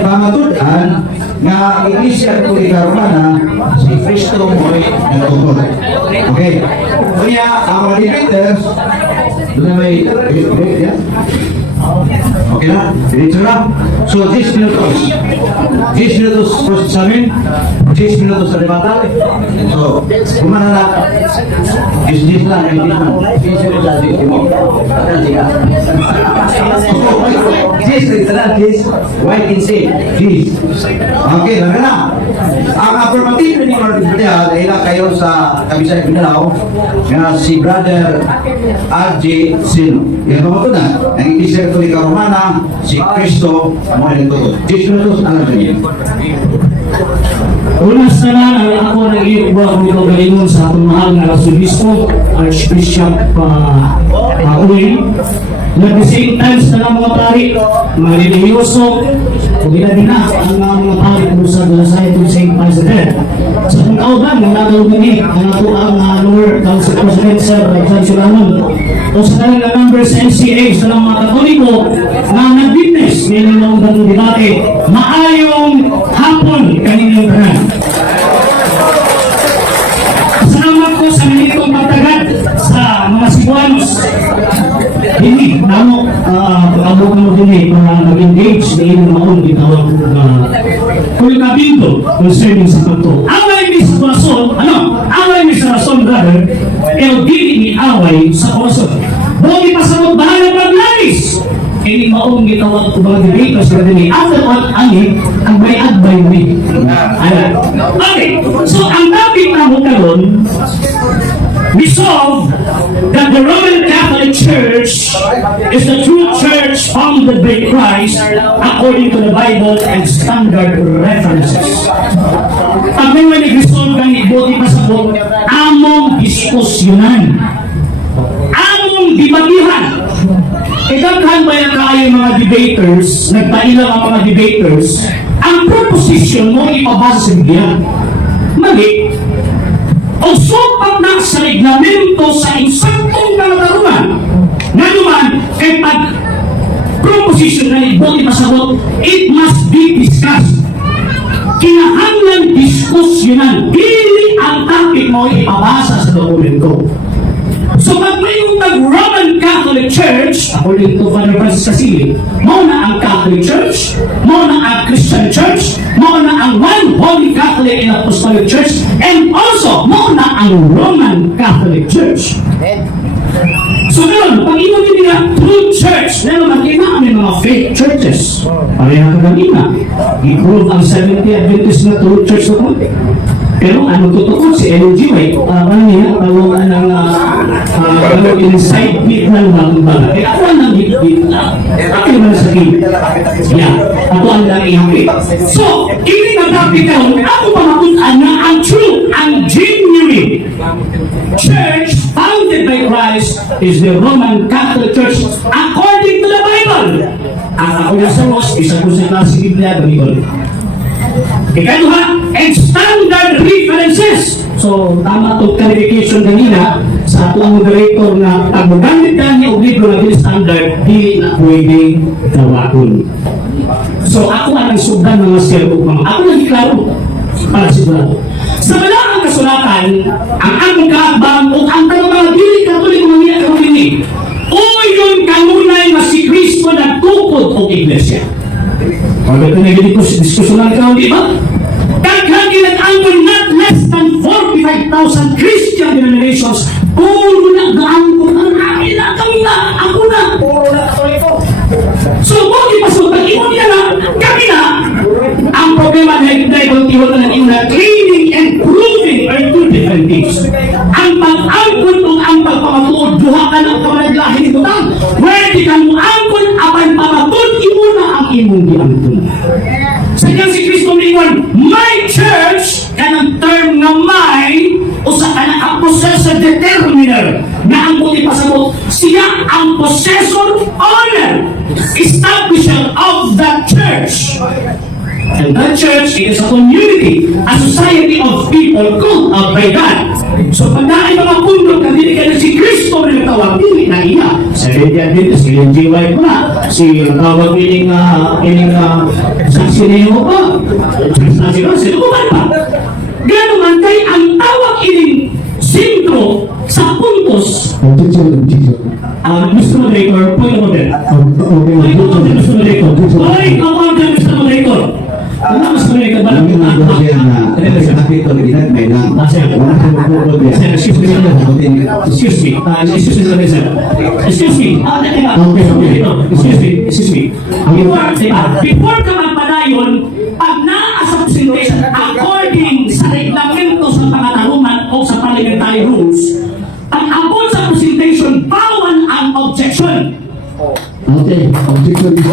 pamatudan nga iglesia Katolika Romana si Kristo mo'y nagtutod. Okay. Kaya ang mga debaters, doon na may debate, ya? Okay na? Diretso na? So, 10 minutos. 10 minutos sa amin, 10 minutos sa debatal. So, kumana na, 10 lang, 10 lang. 10 minutos sa dito mo. Yes, yes. White and say, yes. Okay, laga na. Ang affirmative ni Lord Bidea, dahil kayo sa Kabisay Mindanao, nga si Brother R.J. Sino. Yan mo ito na. Ang Iglesia Katolika Romana, si Kristo mo nagtutod. 10 minutos, alam niyo. Unas na lang ang ako ng iuwa kong ito galingon sa atong mahal na Arsobispo, Archbishop Uy. At the same time sa mga pari, mga religyoso, kung ina ang mga pari kung sa Dalasay to St. President. Sa kung kauban, nagagawa nini, ang ako ang lower council president Sir John Sulanon. O sa kanilang members sa NCA, sa mga Katoliko, na nag-witness nilang mga debate, maayong hapon kanilang tanan. Salamat po sa minitong magtagad sa mga Cebuanos. Hindi, namo, pag-abot mo din para mag-engage na ilang maong gitawag kung kabinto concerning sa pagto. Away ni sa korason, away ni sa rason, brother, pero dili ni away sa korason. Buti pa sa bahala paglanis. Ini maong gitawag ko mga debaters na din after all, ang may adbay mo okay, so ang topic na mo karon, we saw that the Roman Catholic Church is the true church founded by Christ according to the Bible and standard references. Pag may nag-resolve kang ibuti pa sa buong among diskusyonan, among dibatihan. Idaghan ba yan kayo mga debaters, nagpailang ang mga debaters, ang proposition mo ipabasa sa Biblia? Mali. O supat na sa reglamento sa insaktong kalatarunan na naman ay pag proposition na ibuti masagot, it must be discussed. Kinahanglan diskusyonan, dili ang topic mo ipabasa sa dokumento. So pag may yung Roman Catholic Church, according to Father Francis Casili, mo na ang Catholic Church, mo na ang Christian Church, mo na ang One Holy Catholic and Apostolic Church, and also mo na ang Roman Catholic Church. So ngayon, pag ino nila true church, naman kailangan may mga fake churches. Pareha ka kanina, i-prove ang Seventh Day Adventist na true church na po. Pero ano totoo si LG White, parang niya, tawagan ng inside bit ng bagong baga. Eh ako ang nag-bit na. Ako naman sa bit. Yeah, ako ang nag-ihapit. So, ini nag-topic ako, ako pamakutan na ang true, ang genuine church founded by Christ is the Roman Catholic Church according to the Bible. Ang ako na sa Ross, isa ko sa klase Biblia, Bible. Ikaduha, and standard references. So, tama itong clarification kanina sa ato ang moderator na pag magamit ka niya o libro na standard, di na pwedeng gawakon. So, ako ang nagsugan mga serbo mga. Ako nagklaro para sigurado. Sa malaking kasulatan, ang among kaabang o ang tanong mga dili Katoliko mga Katoliko, o yun kanunay na si Kristo nagtukod o iglesia. Pag ito na diskusyonan ka, di ba? Daghang ginag-angkon not less than 45,000 Christian denominations. Puro na gaangkon ang akin na, kami na, ako na. Puro na Katoliko. So, kung ipasutan, imo niya na, kami na. Ang problema na ito na ina cleaning and proving are two different things. Ang pag-angkon o ang pagpamatuod, duha ka ng kamalaglahin ito lang. Pwede kang angkon, abay pamatod, imo na ang imong giangkon. Sayang si Kristo mingon, my church, kanang term na my, o sa kanang ang possessor determiner, na ang puti pasabot, siya ang possessor owner, establisher of the church. And that church is a community, a society of people called out by God. So pag naay mga pundok na dili ka na si Kristo na nagtawag, dili na iya. Sabi niya dito, si NGY ko na, si tawag ining saksi na yung pa. Saksi na, sino ba pa? Gano'n man kay ang tawag ining sintro sa puntos. Mr. Moderator, point of order. Point of order, Mr. Moderator. Point of order, Mr. Moderator. Ano Mr. Moderator? Balang Yung mga doon siya na sa kapito na ginagmay lang. Wala siya magpupod niya. Sir, excuse me. Excuse me. Excuse me. Excuse me. Before ka magpadayon, pag naa sa presentation, according sa reglamento sa pangatarungan o sa parliamentary rules, ang abot sa presentation, bawal ang objection. Okay, objection is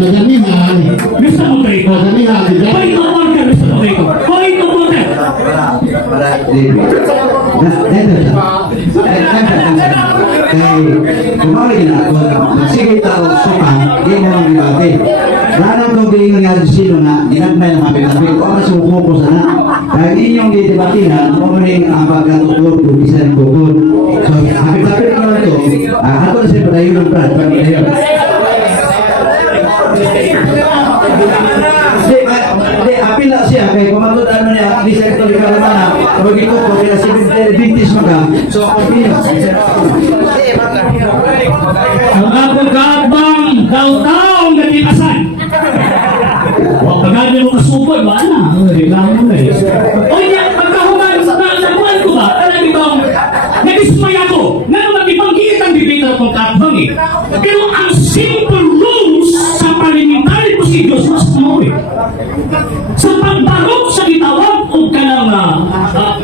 kadamihan. Mr. Moderator. Kadamihan, di ba? Point of order, Mr. Moderator. Point of order. Kumari na ako, sige tao suman, di mo ang ibate. Rano ko gilingan sino na ginagmay ng mga pinapin, kung ang suko ko sana. Dahil inyong didebatinan, kung rin ang pagkatutur, kung isa ng bukod. So, hapit-hapit ko na ito, ako na siya padayon ng Brad, padayon. Hindi, apil na siya, kaya kumatod ano niya, di sa ito ligaw naman na, kapag ito ko, kaya si Bintis maka, so apil na. Ang abogabang daw-daw na tinasan. Huwag pagkagin mo kasupod, ba na? Reklamo mo na eh. O yan, pagkahuman, nakuhan ko ba? Alam itong, nag-ismay ako, na mag-ibanggit ang bibitaw kong katbang eh. Pero ang simple rules sa parliamentary procedures, mas mamuwi. Sa pagbarok sa itawag o kanang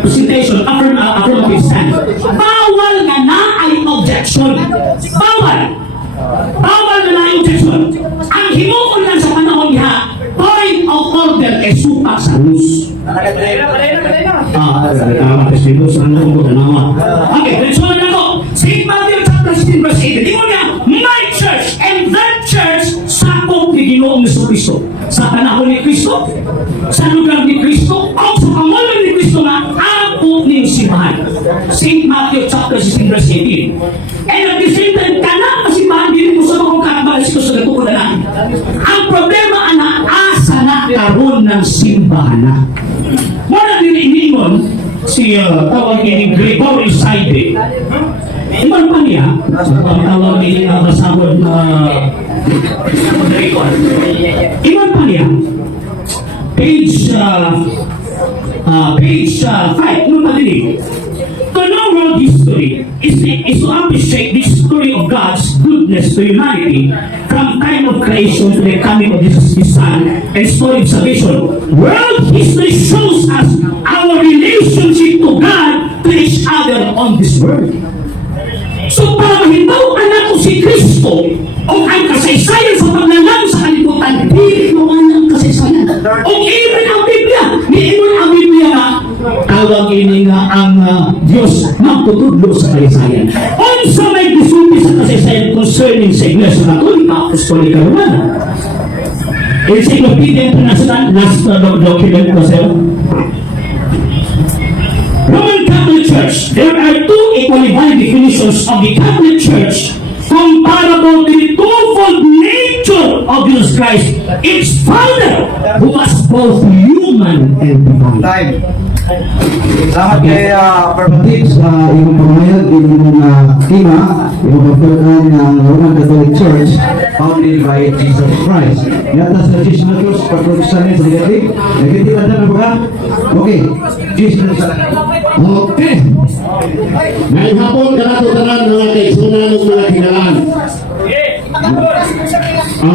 presentation, affirmative stand, bawal nga na ay objection. Bawal! Bawal na na ay objection. Ang himuon lang sa panahon niya, point of order ay supak sa rules. Okay, let's go na ko. St. Matthew chapter 16 verse 8. Di mo niya, my church and that church sakop ni Ginoong Jesucristo. Sa panahon ni Kristo, sa lugar ni Kristo, o sa pangalan ni Kristo na ako ni simbahan. St. Matthew chapter 16 verse 18. And at the same time, kana kasimbahan din mo sa mga kakabalisiko sa gatuko na lang. Ang problema ana, asa na karon ng simbahan na. Muna din iniingon, si tawag ni Gregory Saide. Iman pa niya, tawag ni kasabot na iman pa niya, page 5, iman pa din. To know world history is to appreciate the story of God's goodness to humanity from time of creation to the coming of Jesus His Son and story of salvation. World history shows us our relationship to God, to each other on this world. So para mahindaw anak ko si Kristo o ang kasaysayan sa paglalang sa kalibutan, dili mo ang kasaysayan. O even ang Biblia, niingon ang Biblia na tawag ini nga ang Diyos magtutudlo sa kasaysayan. Unsa may gisulti sa kasaysayan concerning sa Iglesia Katolika, Apostolika Romana. Encyclopedia International, last document ko sa'yo. Roman Catholic Church, there are two equally valid definitions of the Catholic Church comparable to the twofold nature of Jesus Christ, its founder, who was both human and divine. Time. Salamat kay Permatives, yung pangayag, yung tema, yung pagkakaan ng Roman Catholic Church, founded by Jesus Christ. Yata sa Jesus na Diyos, pagkakusanin sa negative, negative anda na ba? Okay, Jesus na Okay. Ngayong hapon, kanatutanan mga kaigsunan ng mga kinalaan.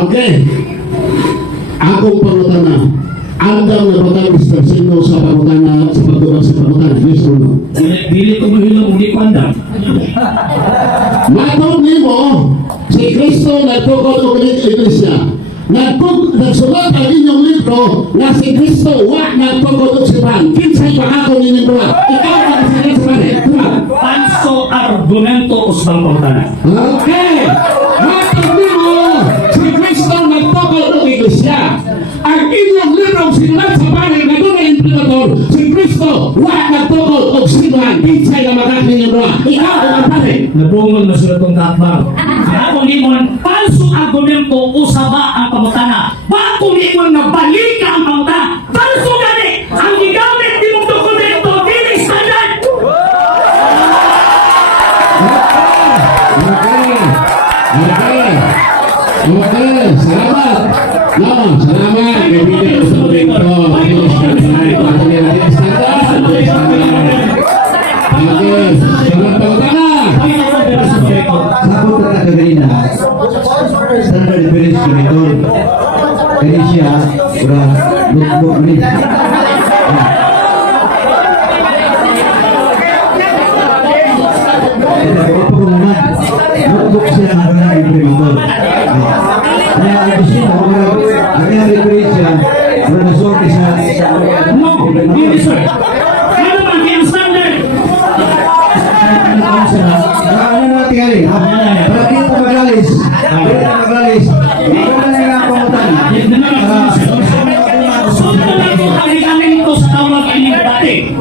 Okay. Akong pangutana. Andam na protagonista sino sa pangutana sa pagtulong sa pangutana. Yes or no? Dili ko mahilong, hindi ko andam. Matod nimo, si Kristo nagtukod og iglesia. Nagsulat ang inyong libro na si Kristo wa nagtukod og simbahan. Kinsay pangako ninyong duha? Ikaw ang kasalan sa panig. Panso argumento usbang pangutana. Okay. Matod nimo, man, kinsay na magkak ninyong duha. Ikaw ang pare. Nabungol na sila itong kakbang. Ang akong limon, falso argumento usaba ang pamutana. Bakong limon na balika ang pamutana. Falso gani! Ang gigamit di mong dokumento, dili standard! Okay, salamat. No, salamat. Kaibigan sa dito. Okay, salamat ka na. Sabot na kaganina, standard difference ko nito. Kaya siya, ura, lukbok ni. Ito ko muna, lukbok siya ang mga implementor. Kaya ako siya, ang mga difference siya, ura nasorte sa No, hindi sir. Ano ba ang standard? ano na tingali? Para kita magalis. Kita magalis. Ito na nga ang pamutan. Sunod na ito ang reglamento sa tawag ay debate.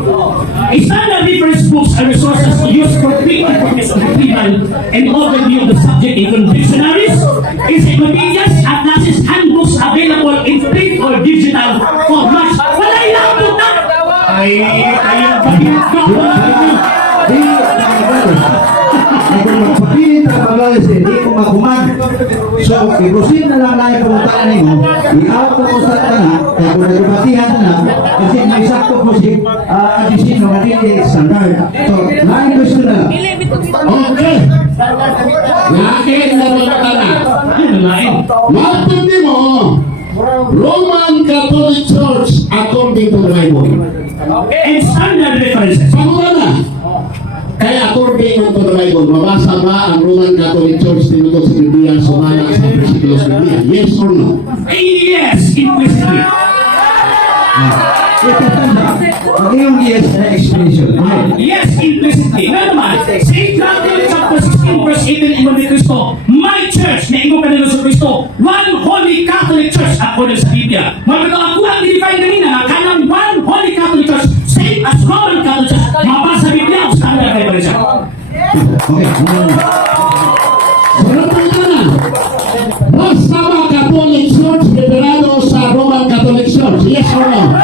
Standard reference books are resources used for quick information retrieval and overview of the subject, including dictionaries, encyclopedias, atlases, handbooks available in print or digital formats. Wala ilapot na! Ay, bakit ka ba? Kung magpapilit ang magalis, hindi ko makumag. So, i-proceed na lang na yung pamutan ninyo. I-out ko sa tana, kaya kung nagpapatihan na, kasi may sakto po si Adisino na hindi standard. So, lain question na lang. Okay. Lain na mga tana. Ano lain? Matundi mo, Roman Catholic Church according to the Bible. And standard references. Pagmula na. Kaya according to the Bible, mabasa ba ang Roman Catholic Church tinutod sa Biblia sumala sa versikulo sa Biblia? Yes or no? Yes, implicitly. Ang iyong yes na explanation. Yes, implicitly. Nga naman, St. Matthew chapter 16 verse 18 ingon ni Cristo, my church na ingon kanila sa Cristo, one holy Catholic church according sa Biblia. Mga ako ang i-define kanina, kanang one holy Catholic church, same as Roman Catholic church, mabasa sa Biblia ang standard revelation. Okay. Sunod po ito na. Basta ba Catholic Church liberado sa Roman Catholic Church? Yes or no?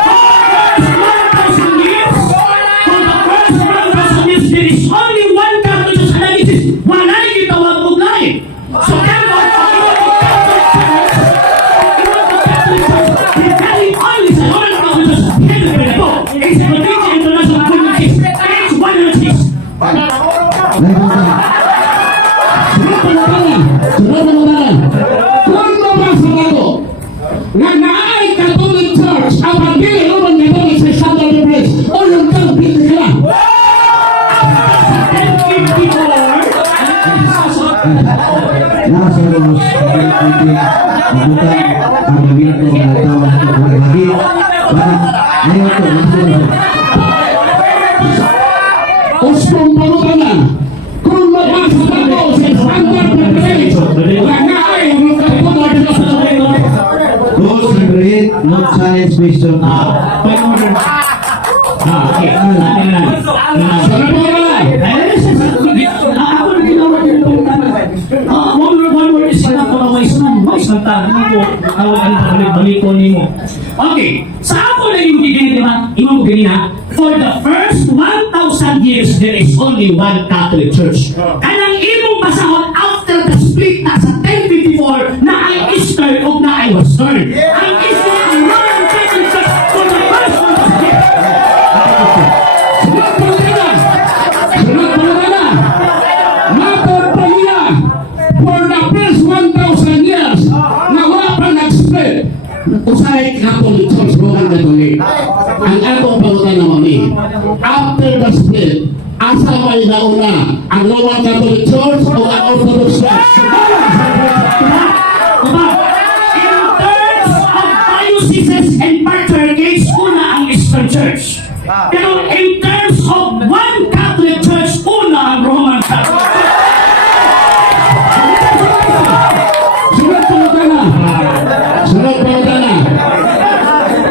There is only one Catholic church analysis. Wala yung gitawag mo na eh. So therefore, Kung mabasa ba ito, na naay Catholic Church ang pagpili Roman Catholic sa standard reference o yung kalpili sila? Nasa los mabutan ang mga ko na tawag sa lagi para ngayon ko nasa Uspong pangutanan, kung mabasa ba ito sa standard reference, na naay yung Catholic sa rules regulate not science based on Okay. Sana po wala. Okay, sa ako na yung bigyan, di ba? Imong ganina, for the first 1,000 years, there is only one Catholic Church. Kanang imong basahon after the split na sa 1054 na ay Eastern o na ay Western. Ang Eastern ang Roman Catholic Church for the first 1,000 years. Sunod po nila. Sunod po nila. Matod po nila. For the first 1,000 years, na wala pa nag-split. Usay Catholic Church, Roman Catholic. Ang atong pangutan naman ni, after the split, asa may nauna, ang Roman Catholic Church o ang Orthodox Church? In terms of dioceses and patriarchates, una ang Eastern Church. Pero in terms of one Catholic Church, una ang Roman Catholic. Sunod po na. Sunod po na.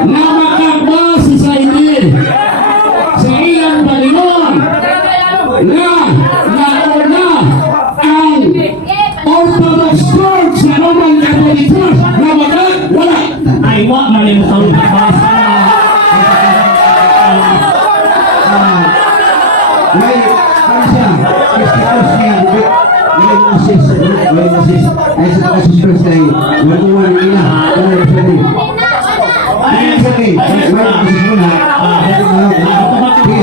Na makabas sa inyo, sa ilang balingon, church na magag, wala. Ay, wa man yung sa basa. May, ano siya? Christos niya, may assist. Ay, sa assist ay matuwa nila. Kaya siya din. Ay, siya din. May assist mo na. Sige.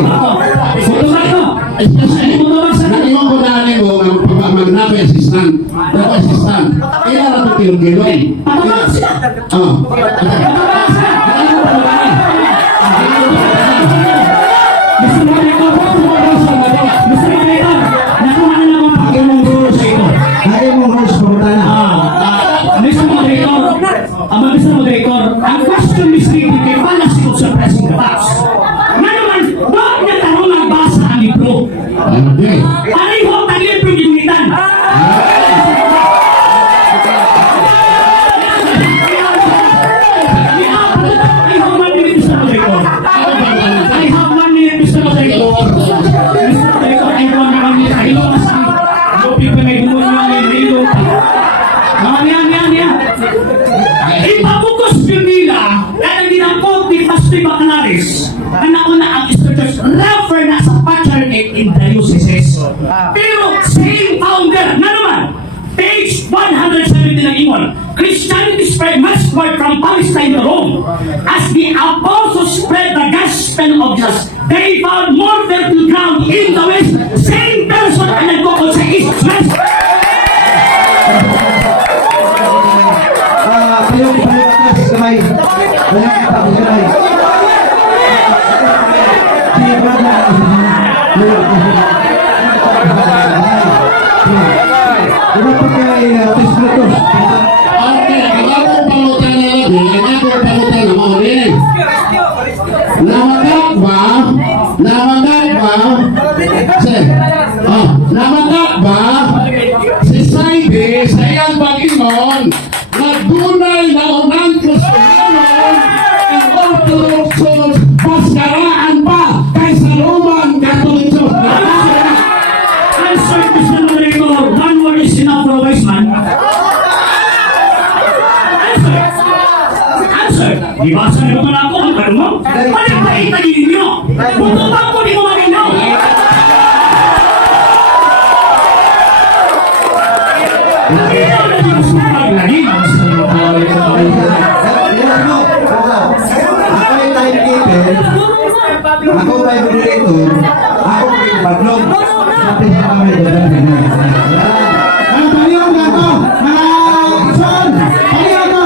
Naniwang ko na mo, magnabi assistant. Dato assistant. Kaya na ito kilong-kilong. Oo. Hari mo rules pumunta na. Mr. Moderator, ang question misleading kay wala sigot sa pressing the box. Nga naman, bakit niya tanong nagbasa ang libro? Okay. Pareho ang libro gimitan. I have 1 minute, Mr. Moderator. I have 1 minute, Mr. Moderator. Mr. Moderator, I have 1 minute. I know mas yung people may gumawa ng libro. Yan. Ipabukos yun nila kaya ginangkot ni Pastor Baclaris na nauna ang scriptures refer na sa patronage in diocese. Pero same founder na naman, page 170 ng Imon, Christianity spread westward from Palestine to Rome. As the apostles spread the gospel of Jesus, they found more fertile ground in the west. Same person ang nagkukot sa east west. Payong atas kamay. Payong atas kamay. Sige pa na. Diba pa kay Teslitos? Okay, ang akong pangutan na lagi, ang akong pangutan na mo rin. Namagak ba, namagak ba, si Saide sa iyang Panginoon, nagdunay na unang Kristiyanon, ang Orthodox Church, paskaraan pa kaysa Roman Catholic Church. Answer, Mr. Moderator. One word is enough for a wise man. Answer. Di ba sa naman ako ang tanong mo? Ano ba itagin ninyo? Bututang ko di mo maginaw. Ginaw na Diyos na maglaginaw sa iyo. Ako yung timekeeper. Ako yung moderator. Ako yung paglog. Sabi sa kamay ko dyan. Ang paliwan nga to, mga ison, paliwan to,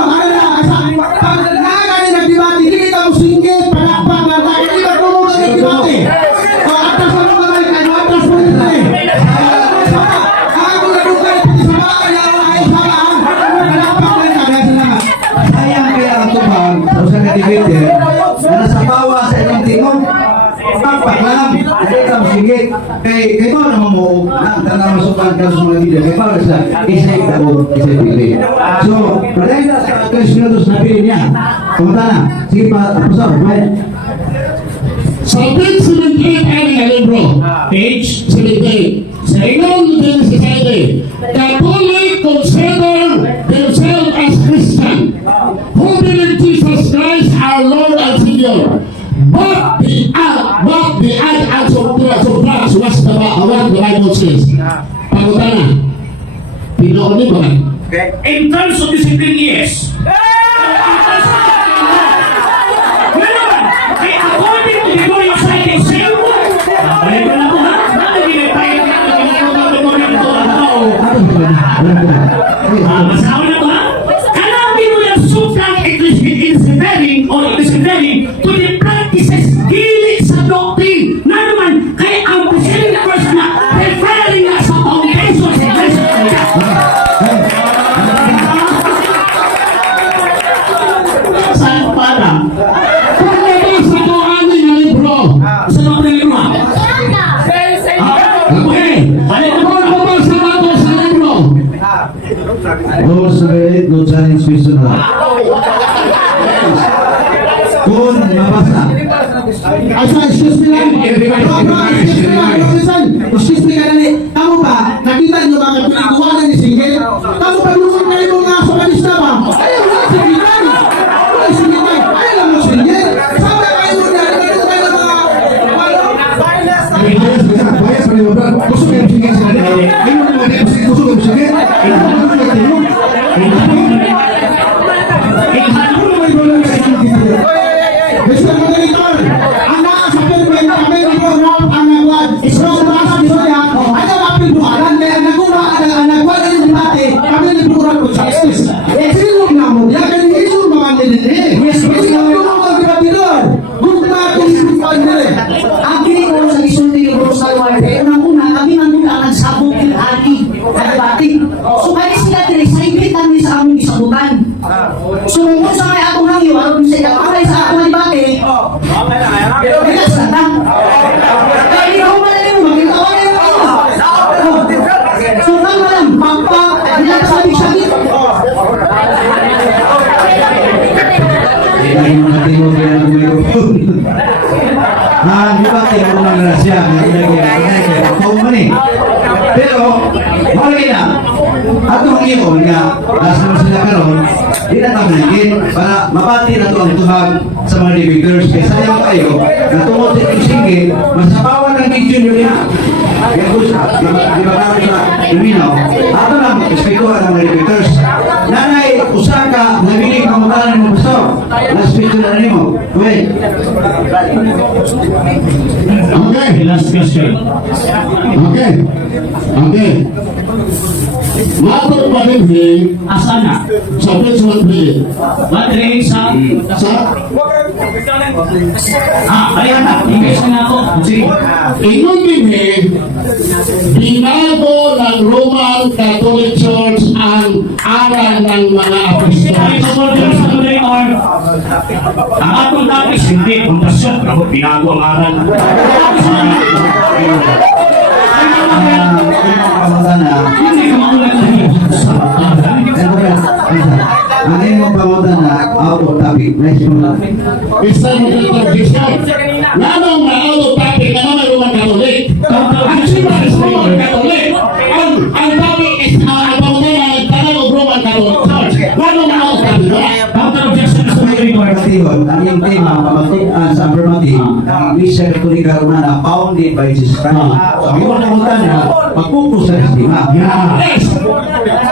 pag nakakali nagdibati, hindi ka musingkit, palakpak, hindi ba tumulong ang nagdibati? O, atas na mga kamay kayo, atas mo nito eh. Ako nagdukay, pati sa mga kaya ako ay salaan, palakpak na ito, kaya salamat. Sayang kaya ang tubag o sa nativider na nasa bawa sa inyong tingog. Pagpaklam, hindi ka masigit. Kay mo naman mo, na masukan ka sa mga video. Kay para sa isay ako, isay pili. So, dahil na sa 3 minutos na pili niya, pumunta na. Sige pa, Pastor, bayan. Sa page 78 ay nga libro, Page 78. Sa inong Lutheran Society, Catholic consider themselves as Christian, who believe Jesus Christ our Lord and Savior. But the act of drugs was what the Bible says. Pangutana, pinoon ni ba? in terms of discipline, yes. According to the Royal Society, same word. Balik na po, ha? Bakit ginagpahit na ito? Masawa na to, ha? Hanapin mo yung suplang interfering or interfering to the practices dili sa doctrine na naman kay ang presenting person na referring na sa foundation sa Iglesia Catholic. Saan para? Pagkabas sa ito aning nga libro. Sa mga libro, ha? Okay. Pagkabas sa ito sa libro. Rules related to Chinese Christian law. Kung mabasa, Excuse me lang. Excuse me lang. Kamu ba? Nakita niyo ba kapilikuwanan ni Singgit? Kamu pa lukot kayo mga sokalista ba? mo. Mr. Moderator, ang nakasapil ko yung kami ni Ronald Anagwad. Isang mga Bisaya, ano kapil buharan, kaya naguna ang Anagwad ang debate, kami ni Buran ko justice. Sino na mo? Yan kan isu mga nilini. Sino na mo ang kapilor? Gugna kung isipan nila. Ang kinito sa isulti ni Rosal Warde, unang-una, kami nandun ang nagsabog yung ati at batik. So, kaya sila tinisaybit kami sa aming isabutan. So, kung sa may atong hangyo, ano sa ikakakay sa atong halibate, bigas na ta. Kaya hindi ako malalim, magkitawa na yung ano. So, kang malam, pagpa, nilagsabi-sabi. Ay, mga tingog yan ang microphone. Di ba kayo kung mga grasya? Pero, malaki na. Atong iyon nga, last naman sila karon, di na tablagin para mabati na ito ang tuhag sa mga debaters. Kaya sayang kayo, na tungkol sa itong singgit, masabawan ng video nyo niya. Kaya gusto, di ba kami na luminaw, ato lang, respetuhan ng mga debaters. Nanay, usaka, nabiling pamutalan mo gusto. Last video na rin mo. Wait. Okay. Last question. Okay. Okay. Matur pa rin Asa na? sa Prince Madre sa... Ayan na. Ingles na ako. Sige. Ingon din binago ng Roman Catholic Church ang aral ng mga apostol. Ay, supporter sa moderator. Ang atong tapis, hindi. Puntasyon. Ako, binago ang aral. Pamutana, Hindi ka makulat na yun. ang iyong pamutana, out of topic. Next mo. Mr. Moderator, Bishop, nanong na out of topic na naman Roman Catholic. Ang simba is Roman Catholic. Ang topic is ang pamutana ng tanang of Roman Catholic Church. Nanong na out of topic na? Counter objection sa moderator. Affirmative, ang iyong tema, sa affirmative, ang Iglesia Católica Romana, founded by Jesus Christ. So, ang iyong pamutana, magpupo sa sistema. Yes!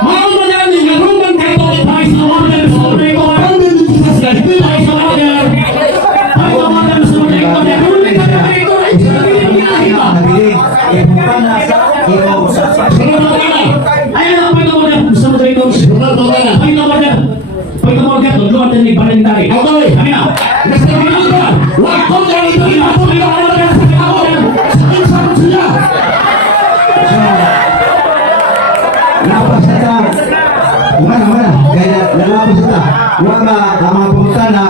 Mauna yan yung Roman Catholic Church na order sa moderator. Founded in Jesus Christ. Hindi tayo sa order. Ay, order sa moderator. Ruling sa moderator. Ay, Nabiling, ipupana sa iyong Ayan ang pag-order sa moderator. Pag-order. Pag-order. Doon din ni Valentine. Okay. Amin na. Mr. Moderator, wakon na ito yung order sa order sa isang siya. Lapas na ta. Mana. Kaya nalapas na ta. Wala ang mga pamutana,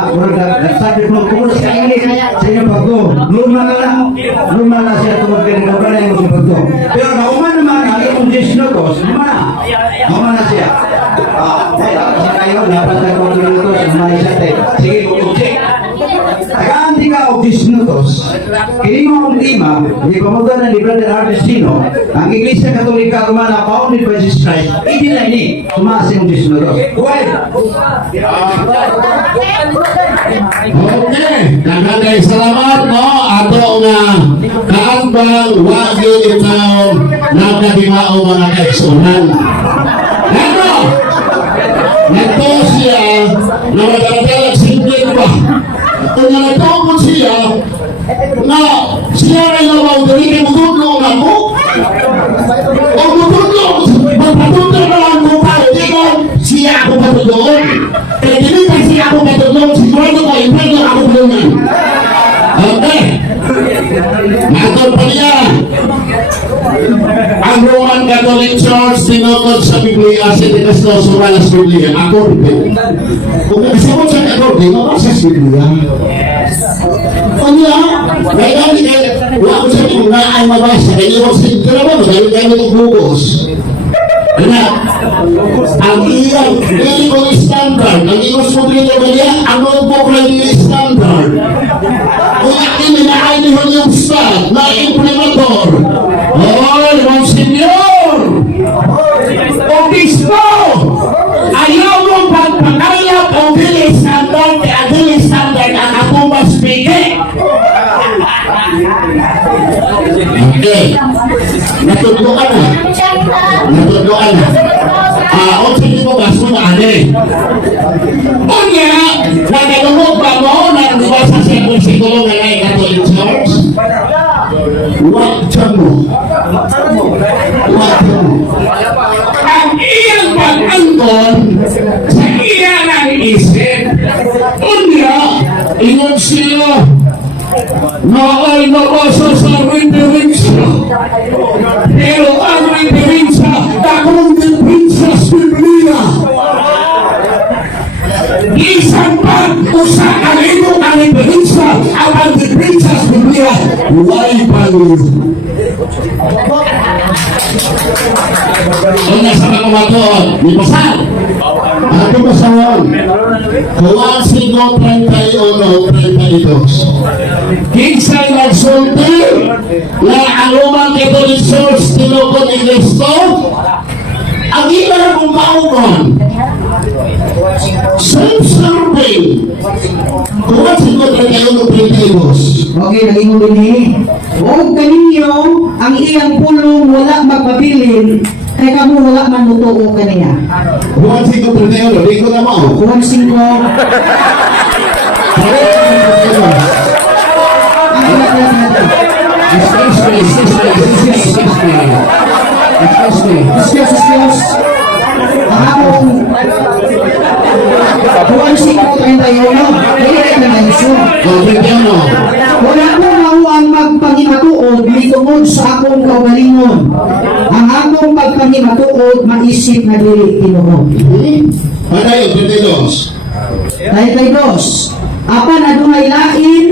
nagsabi mo, kumulos ka ingin sa inyong pagko. Luma na siya tumag kayo, nagpala yung sa pagko. Pero nauman naman, ang iyong disnotos, nauman na siya. Kasi kayo, dapat na kong disnotos, lumay siya tayo. Sige, object. Tagaan ka og disnotos. Kini mo akong lima, di pamutan ni Brother Ardestino, ang Iglesia Católica Romana founded by Jesus Christ, hindi na ini, tumaas yung disnotos. Well, Okay, kagagay salamat no ato nga kaambang wagi itaw nagkadimao mga kaigsunan. Ano? Nato siya na magdadalag simple ba? Kung nagtawag siya na siya ay nabaw dali mo tudlo nga mo. O tutudlo, magpatudlo na lang mo pa, hindi ko siya ako patudloon. Kaya dili kasi ako patudloon, sigurado ko, hindi ako patudloon. Okay. Matol pa niya. Ang Roman Catholic Church tinukod sa Biblia sa Tikas Sural sa Biblia. Ako, kung nagsabot sa Catholic, mabasa sa Biblia. Kanya, kaya wala ko sa Biblia ay mabasa. Kaya iwag sa Biblia naman, dahil kayo nag-bugos. Kaya, ang iyang bilikong standard, ang iyong sumulito kaya, ang notebook na iyong standard. Kung akin inaay ni yung staff na implementor. Oy, Monsignor! Obispo! Ayaw mong pagpakayap ang bilis standard kaya bilis standard ang ako mas bigay. Okay. Natutluan na. o sige ko gasto na ane. Unya, nakalungog ba mo na nabasa sa versikulo nga na Catholic Church? Wag mo. Ang iyang pag-angkon sa iyang ang isip. Unya, ingon sila na ay nabasa sa referensya. Pero ang referensya, takong referensya sa Biblia. Isang pag-usa ang ito ang referensya, ang referensya sa Biblia, huwag pag-ulo. Kung nasa pagkamaton, may pasal. Ato pasawon. Juan 5:31-32. Kinsay nagsulti na ang Roman Catholic Church tinukod ni Cristo, ang ilang umaugon. Self-serving. Juan 5:31-32. Okay, nag-ingon din eh. Huwag kaninyo ang iyang pulong wala magpabilin, kay kamo wala man mutuo kaniya. Juan 5:31, di ko na mo. Juan 5. Excuse. Ang among Juan 5:31, kaya na iso. Wala ko mauang magpangimatuod mitungod sa akong kaugalingon. Ang akong pagpangimatuod maisip na dili tinuod. Padayon, 32. Dos. Apan adunay lain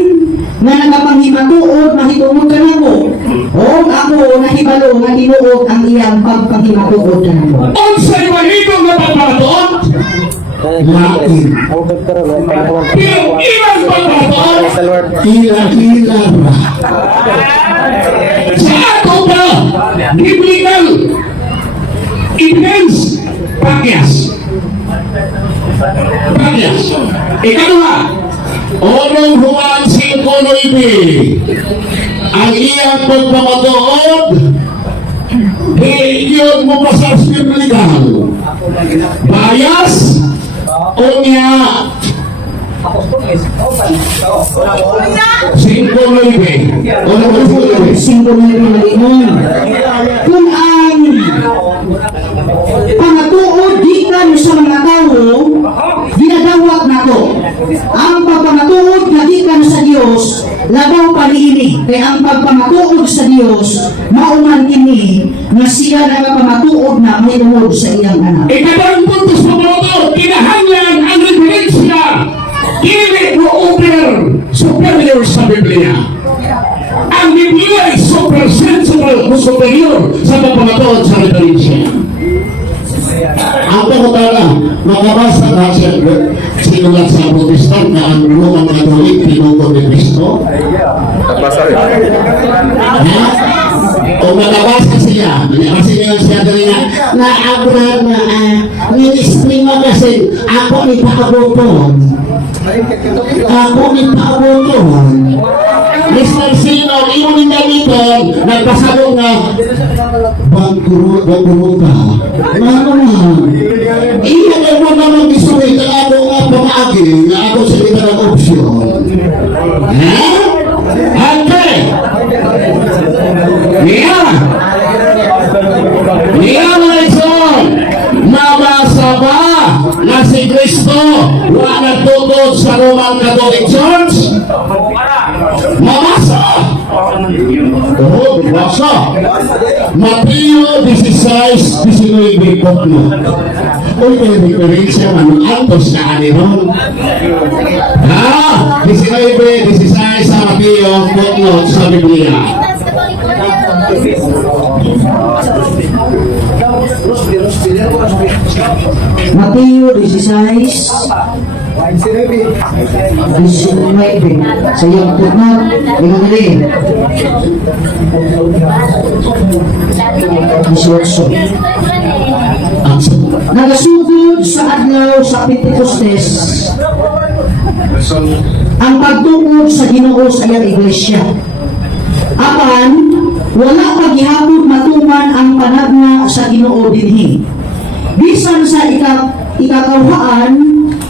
nga nagapangimatuod mahitungod kanako. O ako nahibalo nga tinuod ang iyang pagpangimatuod kanako. Unsay mahitong na pagpatuod? Lain. Pero ilang pagpatuod? Ila-ila ra. Sa ato ba? Biblical evidence. Pakyas. Ikaduha, Onong Juan 5:9, ang iyang pagpapatuod, yun mo pa sa spiritual. Bias, o niya, 5:9. Onong Juan 5:9. Singko na yung malingon. Kung ang pangatuod di ka sa mga tao, ginadawat na to. Ang pagpangatuod na di ka sa Diyos, labaw paliini. Kaya ang pagpangatuod sa Diyos, mauman kini na siya nagpamatuod na may umod sa iyang anak. Ikatawang puntos sa motor, kinahanglan ang referensya. Dili mo superior sa Biblia. Ang Biblia ay super sensible o superior sa pagpapatuod sa referensya. Ang pagkatala, makabasa ka sinulat sa Protestant na ang Roman Catholic tinukod ni Cristo. O makabasa siya, kasi ngayon siya ganyan na Abraham na ministry mo kasi ako ni Paaboton. Ako ni Paaboton. Mr. Sino, iyong yung gamitin, nagpasabog na Bangkuro ka. Ano man? Iyan mo naman isuwi ka ako nga pamaagi na ako sa kita ng opsyon. Ante! Niya mga ison! Nabasa ba na si Cristo wala nagtutod sa Roman Catholic Church? Mabasa! Oo, basa! Mateo 16:19 Uy, may referensya man antos na aniron. 19:16 sa Mateo footnote sa Biblia. Mateo 16, 19. Sa iyong footnote, ikaw galing. 18. Nagasugod sa adlaw sa Pentecostes ang pagtungkol sa Ginoo sa iyang iglesia. Apan, wala paghihapon matuman ang panagna sa Ginoo dinhi. bisan sa ikakawhaan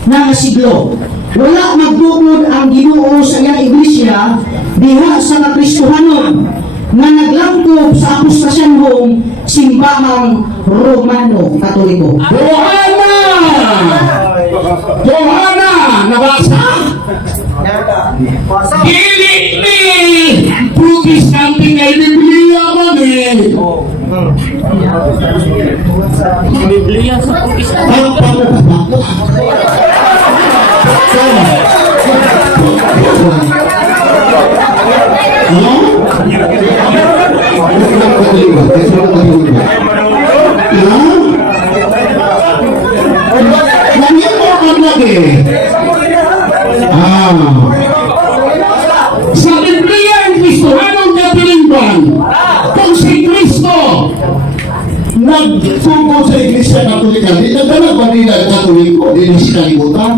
na siglo. Wala magdukod ang Ginoo sa iyang iglesia diha sa Kakristohanon nga naglangkob sa apostasyonhong simbahang Romano Katoliko. Johanna! Nabasa? Dili ni Protestante kay Biblia man eh. Biblia sa Pakistan. Sa Biblia ang Kristo, anong katilingban? Kung si Kristo nagtungkol sa Iglesia Katolika, di nagdala ba nila ang Katoliko? Di na siya kalimutan.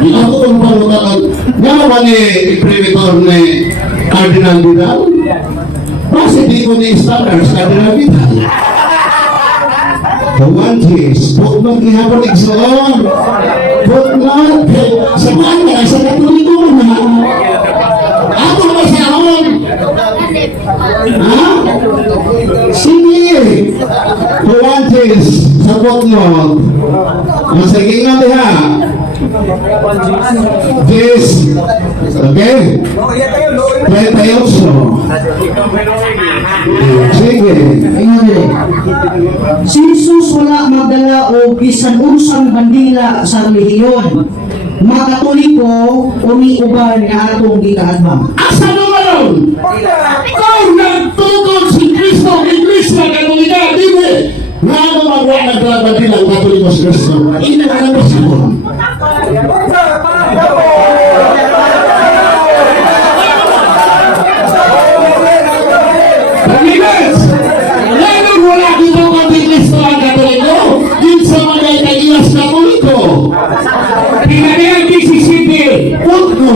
Di ako itong palutakan. Nga ba ni Imprimatur ni Cardinal Vidal? Bakit di ko ni Standards Cardinal Vidal? Kawantis, huwag mag-ihapon igsoon. Huwag mag, sa mga, sa Katoliko mo na. Ako ba sa akong? Ha? Sige. Kawantis, sabot mo. Ang sige nga diha. Yes. Okay? 28. Sige. Ayun eh. Si Jesus wala magdala o bisan unsang bandila sa relihiyon. Mga Katoliko umiuban nga atong gikaadbang. Asa naman nun? Kung nagtukod si Kristo, Iglesia Katolika, dili. Nga naman wala naglaban din ang Katoliko si Kristo. Ina ka lang sa mo. Pag-ibig! Lalo wala dito kang Iglesia ang Katoliko. Din sa mga Italias Katoliko. Pinanayang PCCP. Huwag mo.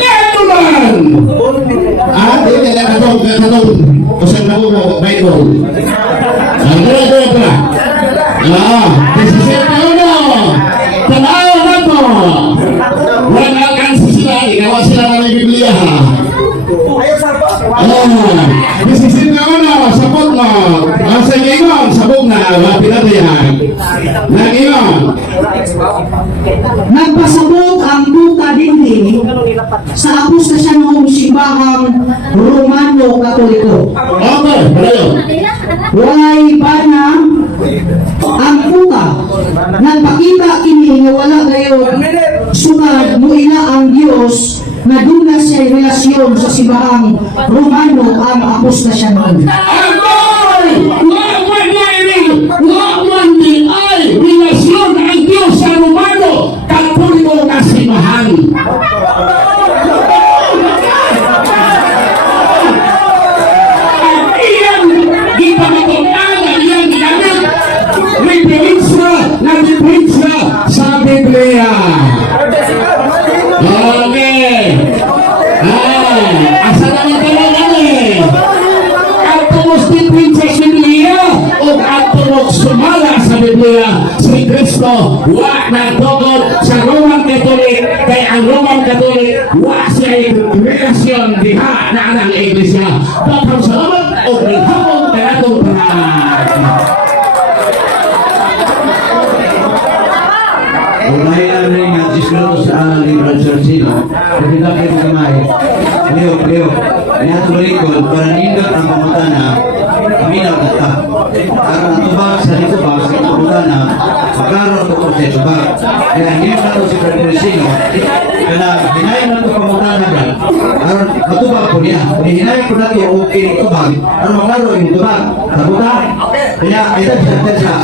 Ito man! Hindi na katong usang na mo, Bible. Tara. Desisyon na uno. Tanaw na to. Wala kang sila, ikaw sila na may Biblia ha. Desisyon na uno, sabot mo. Ang sa ingon, sabot na, lapit yan. Nag-ingon. Nagpasabot ang duka dinhi sa apostasyonhong simbahang Romano Katoliko. Okay, palayo. Walay bana ang puta. Nagpakita kini nga wala gayon sungad muila ang Dios na duna siya relasyon sa simbahang Romano ang apostasyonhon. Wagwan din ay relasyon ang Diyos sa Romano Katoliko na simbahan. At iyang gipamatunan at iyang ginamit na diferensya sa Biblia. Okay. Asa naman tayo namin? Ang tumos diferensya sa Biblia o ang tumos sumala sa Biblia si Kristo wa nagtugod sa Roman Catholic kay ang Roman Catholic wa siya relasyon diha na ang Iglesia. Dapat salamat o hapon na atong tanan. Ulay na rin nga disclose sa Liberal Church, no? Kasi dapat gamay. Leo, niya tumalikod, para nindot ang pamutana, kami na kata. Para natubag sa litubag, sa pamutana, magkaroon ito kung sa itubag. Kaya hindi mo na ito si Frederico, kaya hinayin na ito pamutana ba? Para matubag po niya. Kung hinayin ko na ito, okay itubag, para magkaroon yung itubag. Sabuta? Kaya, ito siya.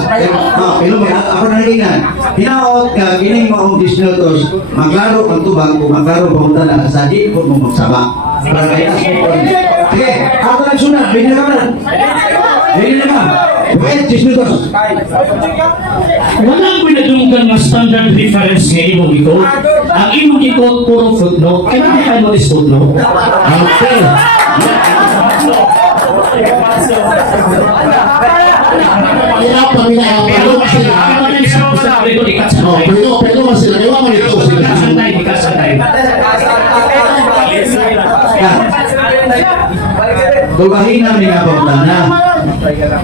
Pero may ako nalinan. Hinaot ka, gining maong disnotos, maglaro ang tubag kung maglaro pamutana sa di po mong magsaba. Para kaya sige, ako lang sunod, bigyan na naman. Bigyan na naman. Wait, disnotos. Walang pinadunggan na standard reference nga imong ito. ang imong ikot puro footnote. Kaya hindi kayo notice footnote. Okay. Kaya paminapalong sila. Oh, pero sila. Ewan mo nito sila. Tubahin namin nga pagtana.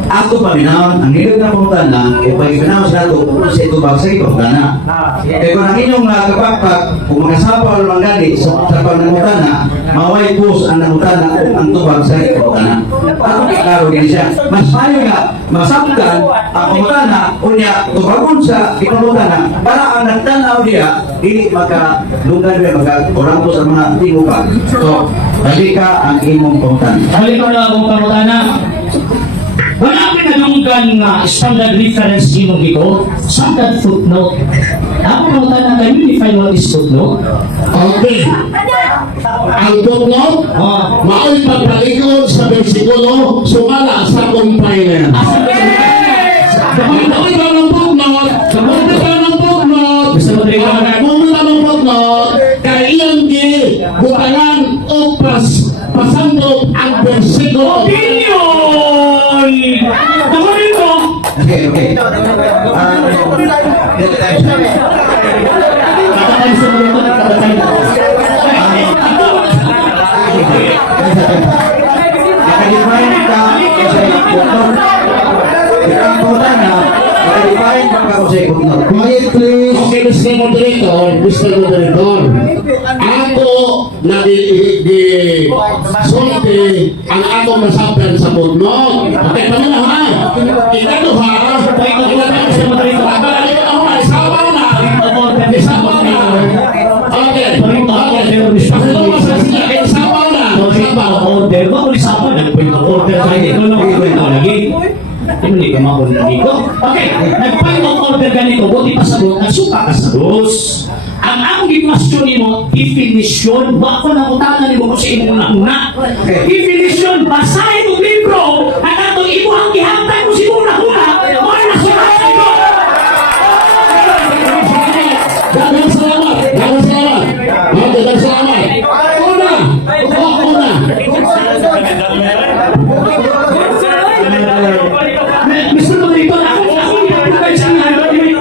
Ako paminaw, ang hilig na pagtana, ipaginaw sa ito, sa ito ba sa ito pagtana. Kaya kung ang inyong kapagpag, kung mga sapaw o mga gani sa trabaho ng pagtana, maway pus ang nangutana ang tubag sa ito pagtana. Ako klaro din siya. Mas payo nga, masaktan ang pagtana, unya, tubagon sa ipagtana, para ang nagtanaw niya, di makalugan niya, makakurang sa mga tingupan. So, balik ka ang imong pagtana. Balik ko na akong pangutana. Wala ka nanunggan nga standard reference imong ito, standard footnote. Ako pangutana kayo, define what is footnote. Okay. Ang footnote, mao'y pagpalikod sa bersikulo sumala sa compiler. Kapag ito ng footnote, Gusto mo rin ako na Pumunta ng footnote, kaya iyang butangan o pasandot ang bersikulo. opinion! Ako dito! Okay. Kakatayin sa mga ito, kakatayin. Nakadefine ka sa ipagtana. Ang pagtana, nakadefine ka sa ipagtana. Quiet please. Okay, Mr. Moderator. Ako sulti ang akong nasapan sa footnote. Okay, pamila ha? Ito ha? Mr. Moderator. Isabaw na. Isabaw na. Okay. Isabaw na. Order ba? Kung isa pa, nag-point of order tayo. Ito lang ang kwento lagi. Hindi ka makulit dito. Okay, nag-point of order ganito, buti pa sagot, nagsuka ka sa dos. Ang akong gipasyon ni mo, definition, wako na kutana ni mo kung sa imo una-una. Definition, basahin mo libro, at atong imo ang gihantay mo si una-una, o ang nasulat sa imo. Dagang salamat. Okay, dagang salamat. Una. Mr. Moderator, ako ipapagay sa inyo.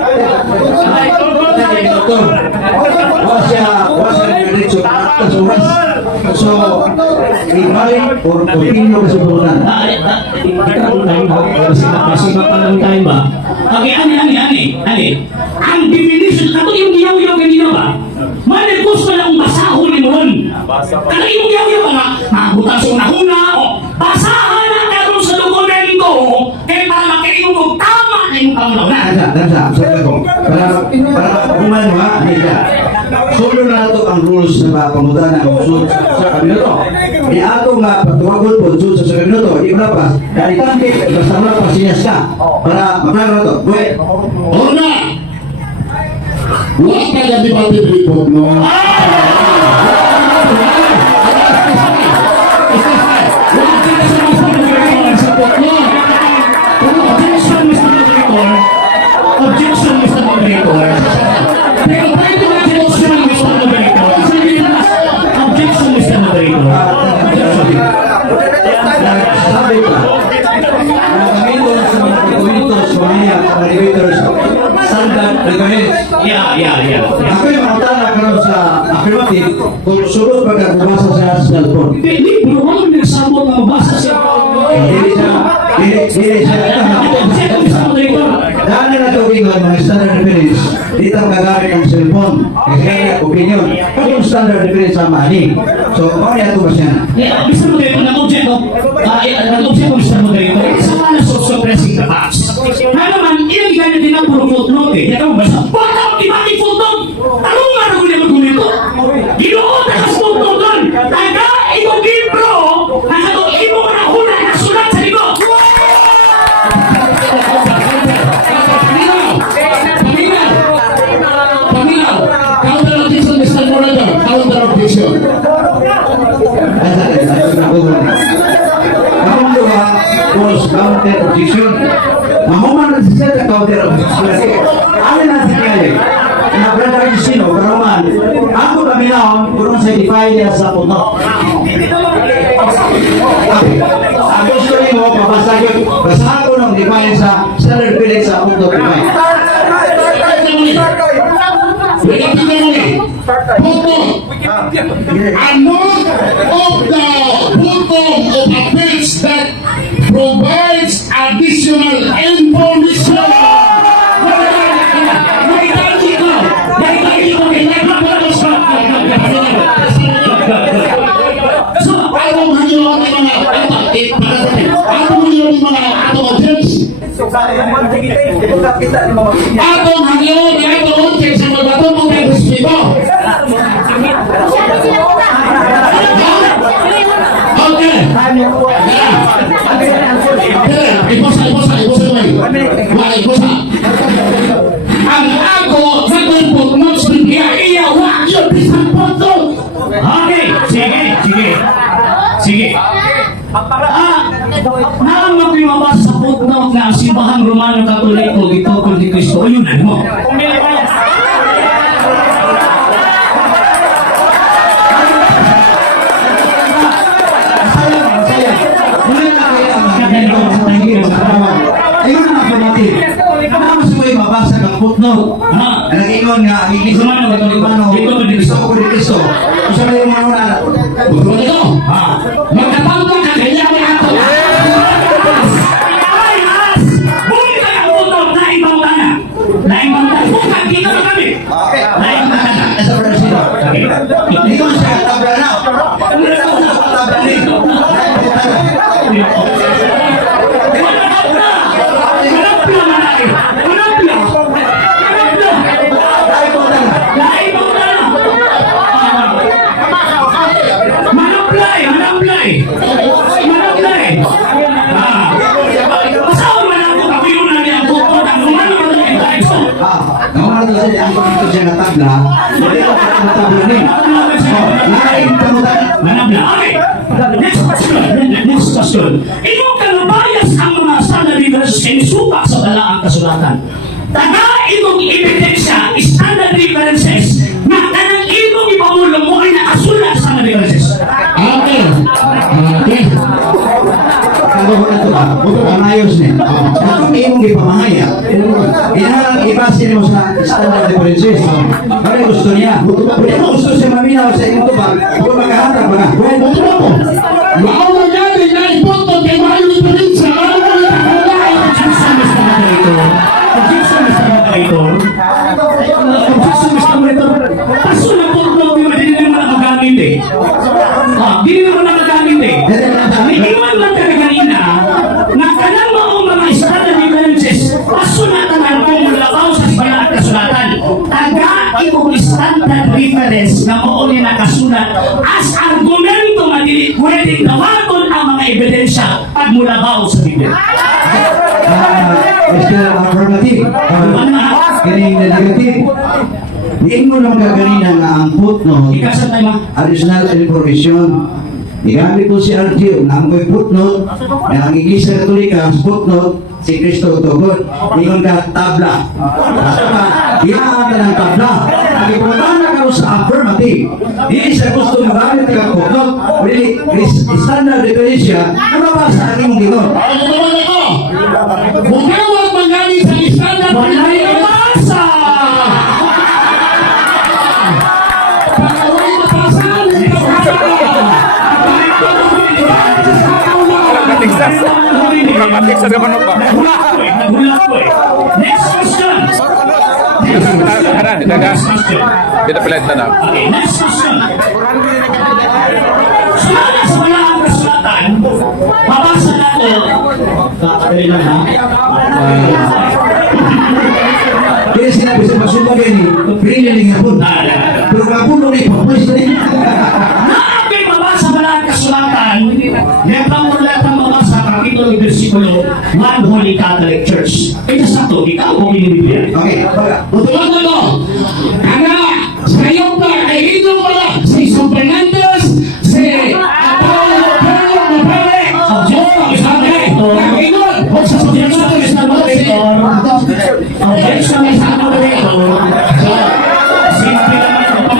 So, ibalik or opinion sa pagtana. Masima pa lang tayo ba? Okay, ani. Ang definition, ako yung giyaw-yaw kanina ba? Mali gusto na akong basahon ni Mon. Kaya yung giyaw-yaw ba nga? Mabuta sa una-una, basahan na karoon sa dokumento, kaya para makaimong kung tama na yung pangunauna. Para kumano ha, Nika. Solo na ito ang rules na pangutana ng usod sa kabineto. Di ato nga pagtuwagod po usod sa kabineto, di ba pa? Dahil tanti, basta mo lang pasinyas ka para maklaro na ito. Buhay! Una. Wala ka na debate report no. Objection, Mr. Moderator. Pero pwede mo objection, Mr. Moderator. Objection, Mr. Moderator. Sabi ka, nagamito na sa mga documentos, mga elevators, standard requirements. Yeah. Ako yung makatala karoon sa affirmative kung sunod pagka bumasa sa cellphone. Hindi, bro, walang nagsabot na mabasa siya. Hindi siya. Objection, Mr. Moderator. Dahil na tawagin ng mga standard reference, dito ang gagamit ng cellphone. Kasi kaya opinion. Yung standard reference sa mani. So, ano yan ito ba siya? Mr. Moderator, nag-object ko, Mr. Moderator, sa mga suppressing the facts. Na naman, ilang ganyan din ang puro footnote eh. Yan ang basa, bakit ako timating footnote? Talungan ako niya mag-unito. Ginoon na kas footnote doon. Taga, itong libro, na itong imo na hula na sulat sa likod. Paminaw. Counter objection, Mr. Moderator. Counter objection. Ang dua was counter objection. Mahuman na siya sa counter objection. Ano na siya kaya? Nabrada rin sino, pero naman, ako paminahon, kung sa define niya sa puno. Ang gusto niyo mo, basa ko ng define sa standard feeling sa puno define. Ano of the bottom of a page that provides additional information. So, atong hangyon ng mga atong hangyon ng mga atong audience. Atong hangyon ng atong audience sa mga batong mga respeto. Okay. Iposa. Ang ako sa tulpot ng Biblia iya wa yun bisang potong. Okay, sige. Nang magpimabas sa footnote na simbahan Romano Katoliko ito kung di Kristo, yun mo. Ayun na kapatid. Ano sa may mabasa ng footnote? Nag-ingon nga, hindi ko man gusto ko ni Kristo. Gusto mo yung mga una. Buto nito. Magkatawag ka kanya may ato. Sa Brazil. Hindi ko siya tabla na. Tabla nito. Ang pagkito siya na tabla, hindi ko na tabla ni. Lain kamutan. Next question. Imong kalubayas ang mga standard references kay supak sa balaang kasulatan. Taga imong ebidensya, standard references, na kanang imong ipamulong mo ay nakasulat sa standard references. Okay. Ako ko na ito ba? Ang ayos niya. Kung imong ipamahaya, inalang ipasin mo sa standard differences. Ano gusto niya? Kung mo gusto siya maminaw sa inyong tubag, kung magkahatag ba na? Buto mo. Mauna natin na ipunto kay Mayo ni Provincia. Dili naman nagagamit eh. Iwan lang kami kanina na kanang maong mga standard differences pasunatan ang kumulabaw sa sibalang kasulatan. Taga imong standard reference na mauli nakasulat as argumento nga dili pwedeng tawagon ang mga ebidensya pagmulabaw sa Biblia. Mr. Affirmative. Ganing na negative. Diin mo lang kaganina nga ang footnote, Ikasan tayo ma. additional information. Igamit ko si RTO na ang may footnote, na ang Iglesia Katolika, footnote, si Kristo Tugod. Ingon ka tabla. Basta pa, ihaan ka ng tabla. Pagkipunta ka sa affirmative. Hindi siya gusto magamit ka footnote. Really, standard differential, namabasa ang imong gingon. Ano naman ako? Bukawag manggamit sa standard Nabasa! Pagkawin matasan, ito Texas ka man ba? Nagulat ko eh. Next question. Haran, daga. Kita pelat tanah. Okay, next question. Sumala sa mga ang kasulatan, babasa na ko. Kakadali lang ha. Kaya sinabi sa pagsumbag ini, piniling hapon. Pero kapon nung ipapwes na rin. Naapay babasa mga ang kasulatan, lepang mabasa kapitulo versikulo 1 Holy Catholic Church. Ito sa to, ikaw kung binibigyan. Okay, baga. Betulan na to. Karena saya pa ay ito pala si San Fernandez, si Apollo Pedro Napale, sabi, kagingon, huwag sa Fernandez na Objection is not moderator. Simple naman ang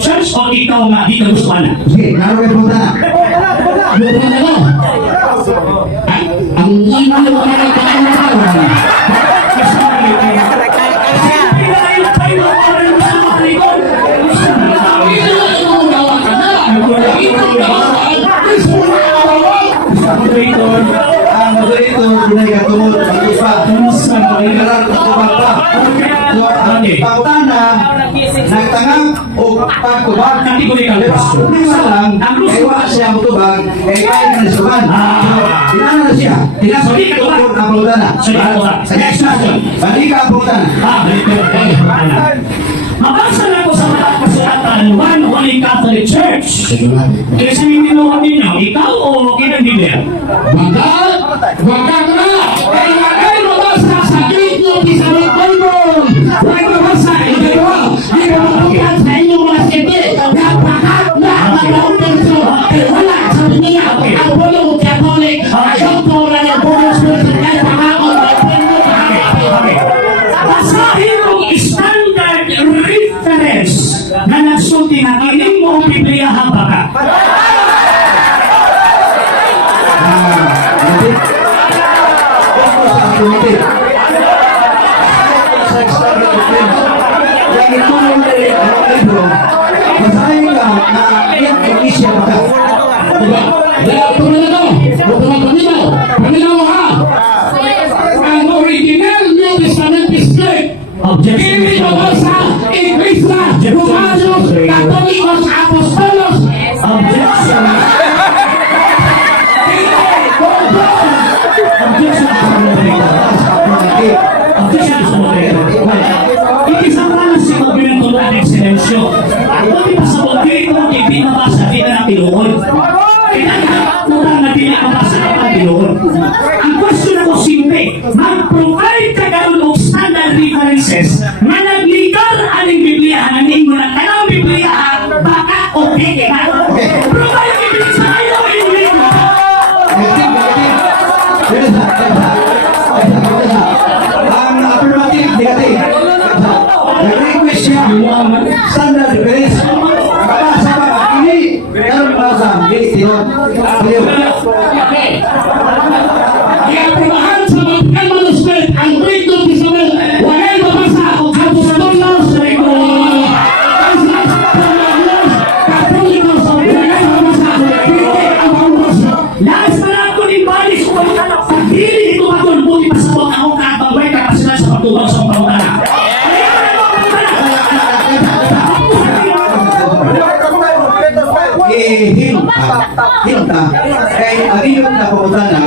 Church o ikaw nga di ka gusto na? Sige, naroon kayo punta na. Bukan ako. Ang ina mo ka ng Ang moderator, pinagkatulog, mag-ipa. Pag-iparan, pagtubag pa. So, ang pagtana, nagtangang o pagtubag. Lima lang, kaya wala siya magtubag, kaya kaya na nasuban. So, tinana na siya. Tinasabik ko ang pagtana. Sa next question, balik ka ang pagtana. Mabasa na ko sa mga kasulatan, one Holy Catholic Church. Kasi hindi naman ninyo, ikaw o kinang-Biblia? Wagag na! Kaya nga kayo mabasa sa Biblia di sa Bible! Huwag mabasa! Ikaw! Di ba mabukan sa inyong mga sete? Napakat na ang mga perso! Kaya wala! Sabi niya, ang Polo Catholic, ayaw ko na ng Polo Spirit, kaya pakakon na Polo Catholic! Basahin mong standard reference na nagsulti na kiling mo ang Biblia haba ka. Yang itu dari libro, masahin ka na yang Indonesia maka. Kaya paminaw! Paminaw ha! Ang original New Testament is good! Hindi mabasa! Iglesia! Romanos! Katolikos! Apostolos! Objection! Objection sa moderator. Ipisang ka na si Pagpinagtulad ng Silensyo. Ako di pa sa moderator kung hindi nabasa, di na napinuhod. Kaya nakakapura na di na nabasa na papinuhod. Ang question ako simple, mag-provide ka karoon ng standard references na nagligar aling Biblia, nanin mo na tanong Biblia, baka okay ka. Provide evidence na kayo in Biblia. Ang affirmative negative. Nag-request siya standard reference. Kabasa ba? Hindi. Pero basa. Hindi. Baliw. Kaya pinahan sa mga manuscript ang Greek New Testament walay mabasa ang Apostolos Katolikos walay mabasa hindi ang Panginoon. Last na lang ko ni Balis kung ano ka sa gili ito ka doon buti pa sa mga akong kakabay kapasilan sa pagtubag sa pangutana. Hinta. Kaya agilot na pumunta na.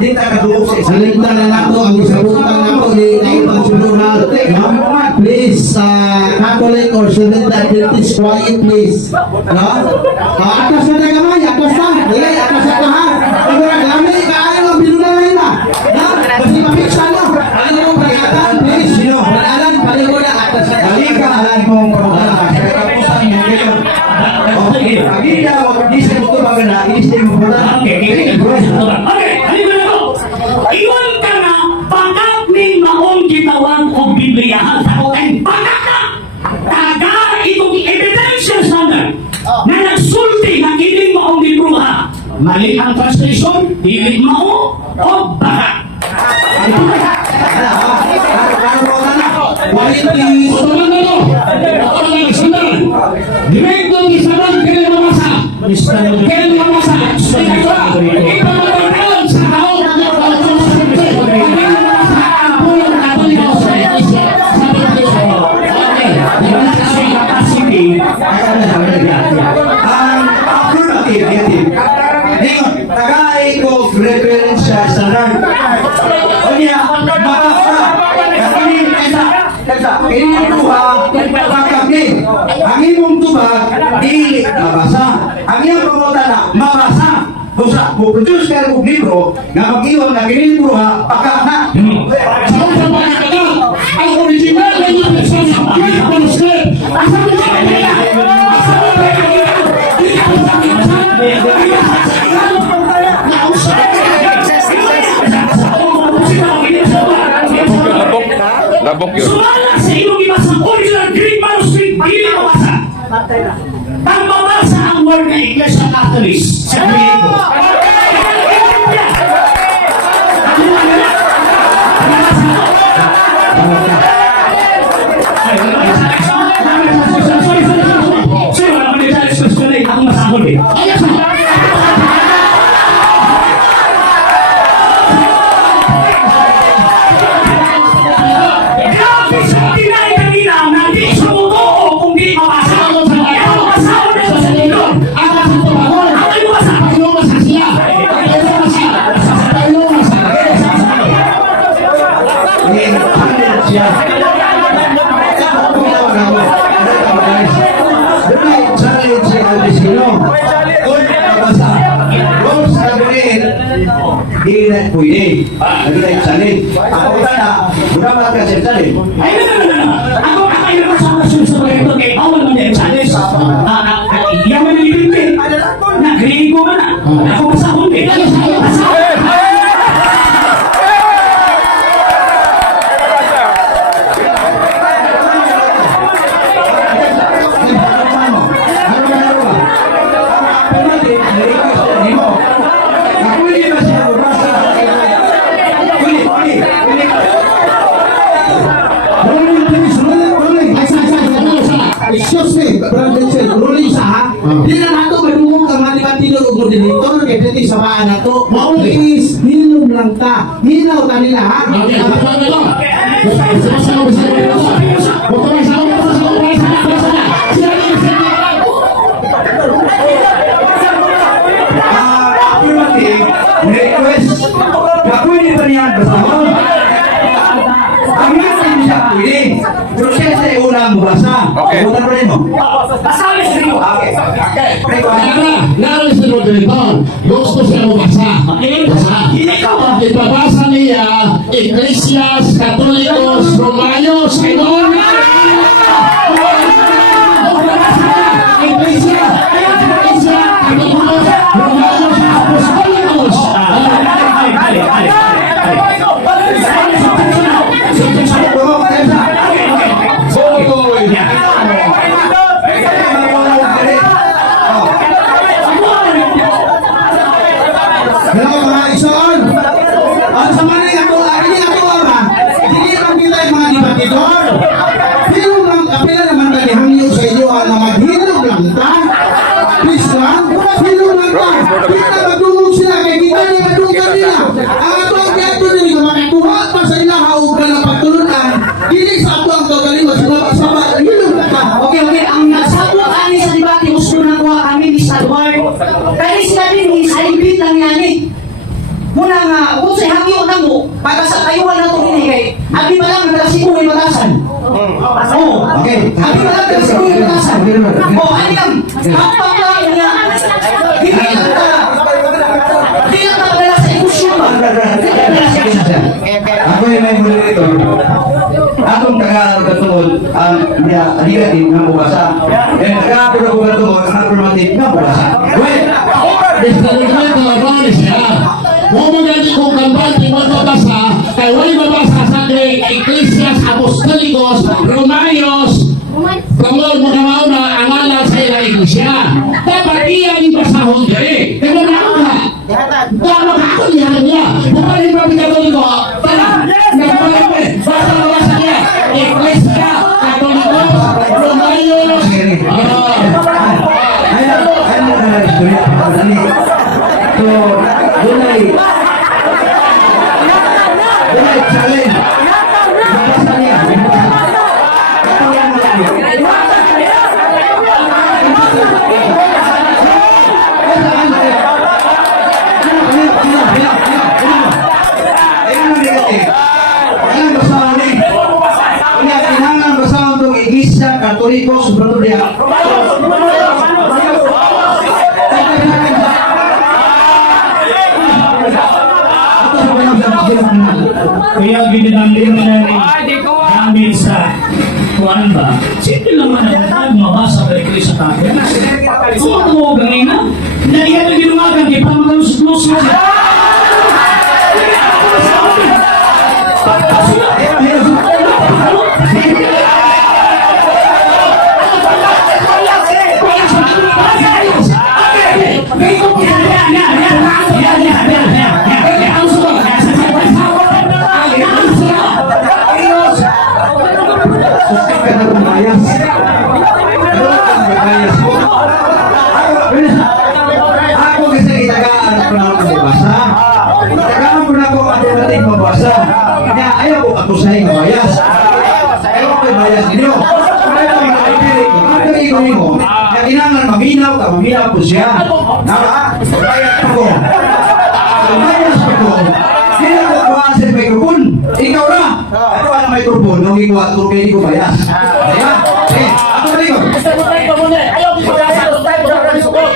Di ta kadulog sa isa. Salita na nato ang isabutan nato ni Ibang Sununal. Please, Catholic or Seventh Adventist, quiet please. No? Atas na kamay, atas na. Dili, atas na ha. Ito na, kami, kaayo ang binunay na. No? Kasi mapiksa na. Ano mo, pagkatan, please. Sino? Pag-alan, paliho na, atas na. Halika, alam mo ang pagkakala. Kaya kapusan mo ngayon. Agila, di sa ito magana, inisip mo po na. Okay, halika na ako. Iwan ka na, bakit may maong gitawang o Biblia sa aking bakit na? Taga itong evidential standard na nagsulti na kiling maong libro ha. Mali ang translation, hilig mao o baka. Quiet please. Otoman na to. Otoman na sundan. Direct ng isaban, kailan mamasa. Kailan mamasa. Ikaw, ikaw magandang sa tao na nagpapalagay. Kailan mamasa ang pulang Katolikos sa Iglesia. Sa Biblia. Okay. Kasi capacity, Ang affirmative negative. Ngayon, tagay ko reference sa standard. O niya, mabasa. Ini tuha, pagkakabli. Ang imong tubag, dili mabasa. Ang iyong promota na, mabasa. Busa, produce ka ng libro, nga mag-iwan na kinilibro ha, pagkakna. Sa unang pagkakata, ang original na yung persona, Greek manuscript. Asa mo siya kanila? Asa mo ba kanila? Hindi ka sa Labok yun. sumala sa iyong ibasang original Greek manuscript, hindi mabasa. Pagbabasa ang word ng Iglesia Catholic sa Griego. Sorry, wala pa rin sa express ko na ako masahol eh. Grabe sa tinay kanina, hindi sa totoo kung di mabasa. Ayaw masahol na sa sarili. Ayaw mabasa. I-challenge siya. I-challenge si Albisino. Kung nabasa, kung sabihin, di na pwede. Ano na i-challenge? Ako na, budamat ka siya challenge. Ay, no. Ako kakailan ko sa kasunod sa proyekto kay Awal man yung challenge. Iyaman ng ipinpin. Nag-Griego man na. Ako masahol eh. Excuse me, Brother Sir, ruling sa ha? Di na nato madungong ka mati-matino og moderator kay dili sa baan nato. Please, hinum lang ta. Hinaw ta nila ha. Affirmative request. Pwede ba niya bersama? Ang hindi siya pwede. Pero siya sa unang basa. Okay. Bukan pa rin mo. Basahin sa iyo. Okay. Naroon si moderator. Gusto siya mabasa. Basa. Ipabasa niya Iglesias Katolikos Romanos. Iglesia Katolikos Romanos Apostolicos. Hello mga ison. Ang sama ni ako, ini ako ba? Dili man kita yung mga debatidor. Hilom lang, kapila naman na nihangyo sa inyo na maghilom lang ta. Please lang, hilom lang ta. Hindi na magdungog sila, kaya kita na magdungog nila. Ang ato ang gato nila, makakuha pa sa inahaugan ng pagtulunan. Dili sa ato ang gagaliwa, sumapa-sapa, hilom lang ta. Okay. Ang nagsabot kami sa debate, gusto na kuha kami ni Salwar. Kaya sila din, isaibit lang yan eh. Muna nga, kung sa hangyo na mo, para sa kayuan na itong hinigay, abi ba lang nagkasipo yung matasan? Oo. Okay. Abi ba lang nagkasipo yung matasan? Oo, ano yan? Kapag lang niya, hindi lang dala sa emosyon ba? Ako yung may moderator. Atong taga-katungod ang negative nga bubasa. And taga-pero katungod ang affirmative nga bubasa. Wait! Kung maganda kong kampante magbabasa, kay wala mabasa sa Iglesias Apostolicos Romanos, kamol mo na ang alam sa ilang iglesia. Dapat iyan yung basahon dali. Kaya na ako ka. Kaya ako niya. Bukarin pa Katoliko. Tara, nagpapalapit. Basa niya. Iglesia Katolikos Romanos. So, dunay challenge. Basta niya. Iglesia Katolikos Romanos. Kaya ginanamit na namin sa kuwan ba? Simple naman ang mabasa sa Iglesia Catholic. Kung ano mo gawin na, naiyan na ginumagan, di pa magalus-lus mo. kinangan maminaw po siya. Bayad ako. Bayad ako. Kinagawa sa microphone. Ikaw na. Ako ang microphone. Nung ikuha ko kayo ko bayas. Ayan. Eh, ako na ikaw.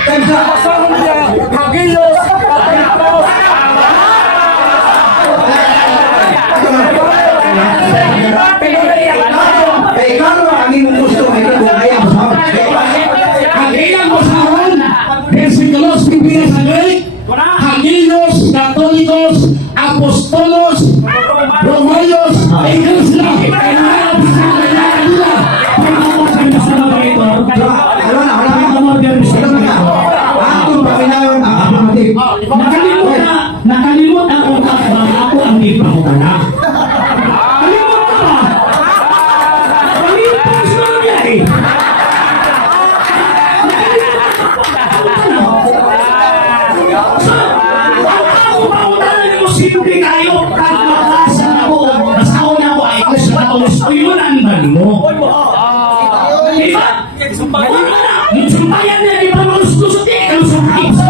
Time's up. Eh, kano ang imong gusto may kaya mo sa Ang ilang usahan, versikulos Biblia sagay, Hagilos, Katolikos, Apostolos, Romanos, Iglesia. Atong paminayon ang affirmative. Nakalimot ang utak ba ako ang di pa ko na. Kalimot ka ba? Kalimot ka sa mga biyahe. Ako mautanan mo simple kayo kahit makasan ako masaon ako ay kasi matawas ko yun ang bali mo. Diba? Yung sumpayan na di ba malustos di ka lusukik sa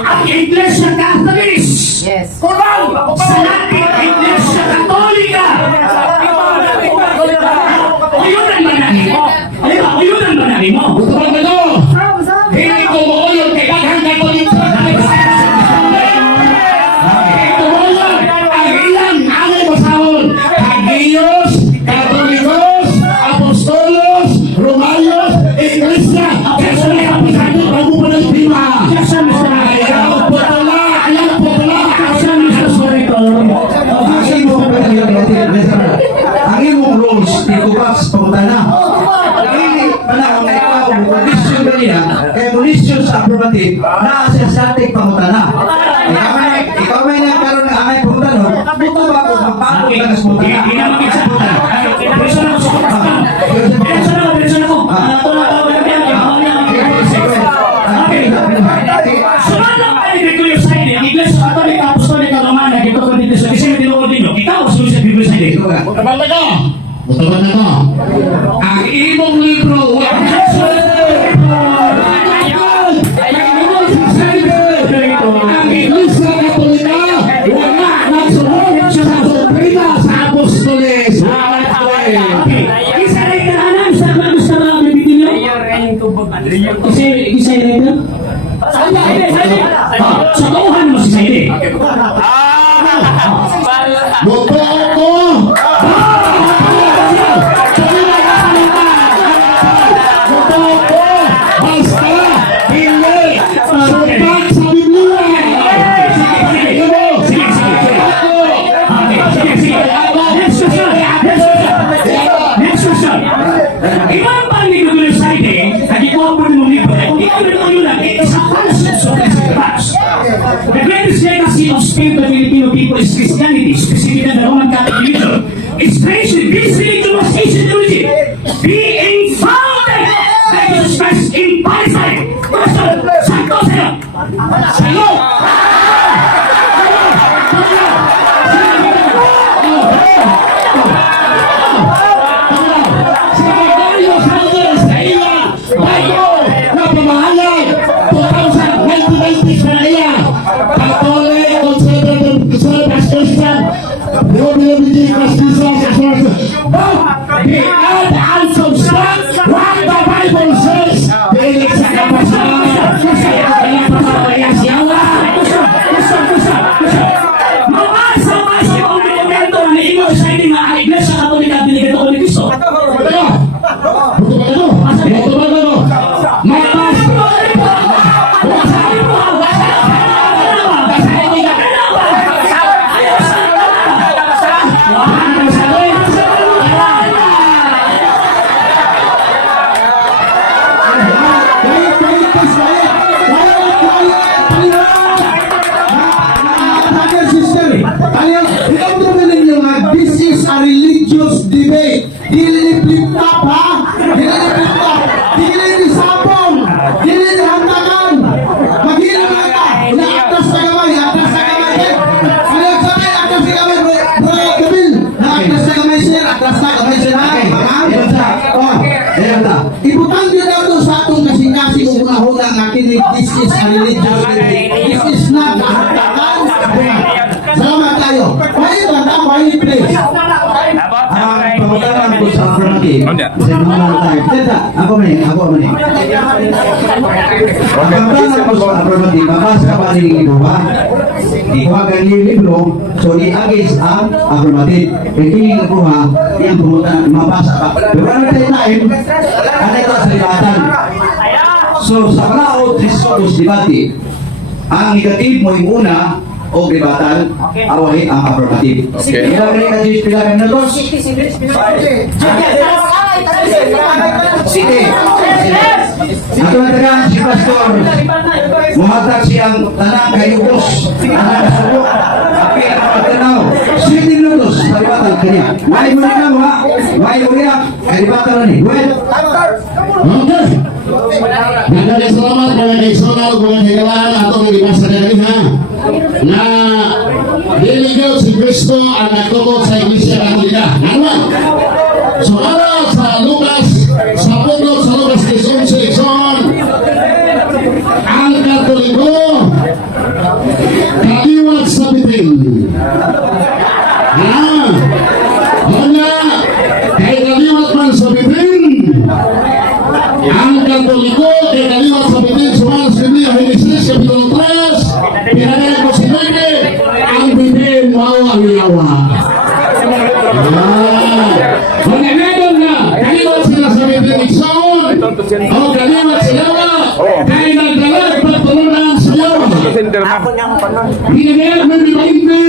ang Iglesia Catholic. Yes. Kurang sa nating Iglesia Katolika. Uyunan ba natin mo? Uyunan ba natin mo? Gusto ba ito? Hindi ko mo yun kay Daghang Katoliko. Ito mo yun, ang ilang angay masahol. Hagios, Katolikos, Apostolos, Romanos, Iglesia. Kasi may kapisado, bago pa ng prima. Ayaw po pala. Ang imong rules, tikubas, pangutana. Dili panahon na ikaw, condition ganina, kaya condition sa affirmative, naasa sa ating pangutana. Ikaw may nagkaroon ng angay pangutano, buto ba ako magbago ka ng pangutana? Hindi na magkaksabutan. Person ako sa kapatid. Person ako. Sumanang paligid ko yung side, ang Iglesia Katolika, Apostolika, Romana, ito ko dito sa kasi tinuod din, ikaw ang sulit sa Biblia side. Butawan na ko. Butawan na ko. Ang imong libro, ang Iglesia Katolika, wala nagsunod sa doktrina sa Apostoles. Okay. Isa rin ka na, isa ba ang bibitin nyo? Isa rin ka? Sa kauhan mo si Saide. Boto ako! Boto ako! Basta! Hindi! Sumpag sa Biblia! Next question. Ibang panig ko yung Saide, at ikaw ang pwede mong libro, kung ikaw rin ang yun, it's a concept of the The greatest legacy of Spain to the Filipino people is Christianity, specifically the Roman Catholic religion. Its creation, this religion was ancient theology, being founded by Jesus Christ in Palestine. Question, sakto sa'yo. Sa'yo! Iglesia Katolika binigay ko ni Cristo. This is a religious debate. Dili flip-flop ha? Dili flip-flop. Dili disabong. Dili dihantakan. Maghila na ka. Ina atas na kamay. Atas na kamay. Ayaw sabi, atas na kamay. Brother Gabil. is a religious meeting. This is not a hatakan sa kabuhan. Salamat tayo. Quiet lang ta, quiet please. Ang pamutaran ko sa affirmative, Ano yan? kasi normal time. Teta, ako man eh. Ang pamutaran ko sa affirmative, mabasa pa rin yung iba. Ikuha kang libro, so di-against ang affirmative. Ipiling ko ha, yung pamutaran, mabasa pa. Pero ano tayo time, ano ito sa libatan. So, sa Paraod, Christos debate, ang negative mo yung una, o libatan, awahin ang affirmative. Okay. Kaya rin kasi pilakan na to. Sige. Ato na taga si Pastor. Muhatag siyang tanang kayubos. Tanang kasubok. Apil ang pagtanaw. 7 minutos. Kalibatan kanya. May mo rin ha. May mo rin ha. Kalibatan na ni. Well. Okay. Nagkakasalamat salamat mga kaisunod, mga higalaan atong nilibasa na ha. Na diligaw si Kristo ang nagtukod sa Iglesia Katolika. Ano? So ara sa Lucas, sa pundok sa Lucas 11, ang Katoliko kaliwat sa bitin. Wala, kay kaliwat man sa bitin. Ang Katoliko kay kaliwat sa bitin, sumalas kami ang Genesis Kapitulo 3, pinagay ko si Bebe, ang bitin mo ang yawa. Kung meron na, kaliwat sila sa bitin Ikson, o kaliwat sa yawa, kaya nagdalag patulunan sa yawa. Pinagayag ng dibainte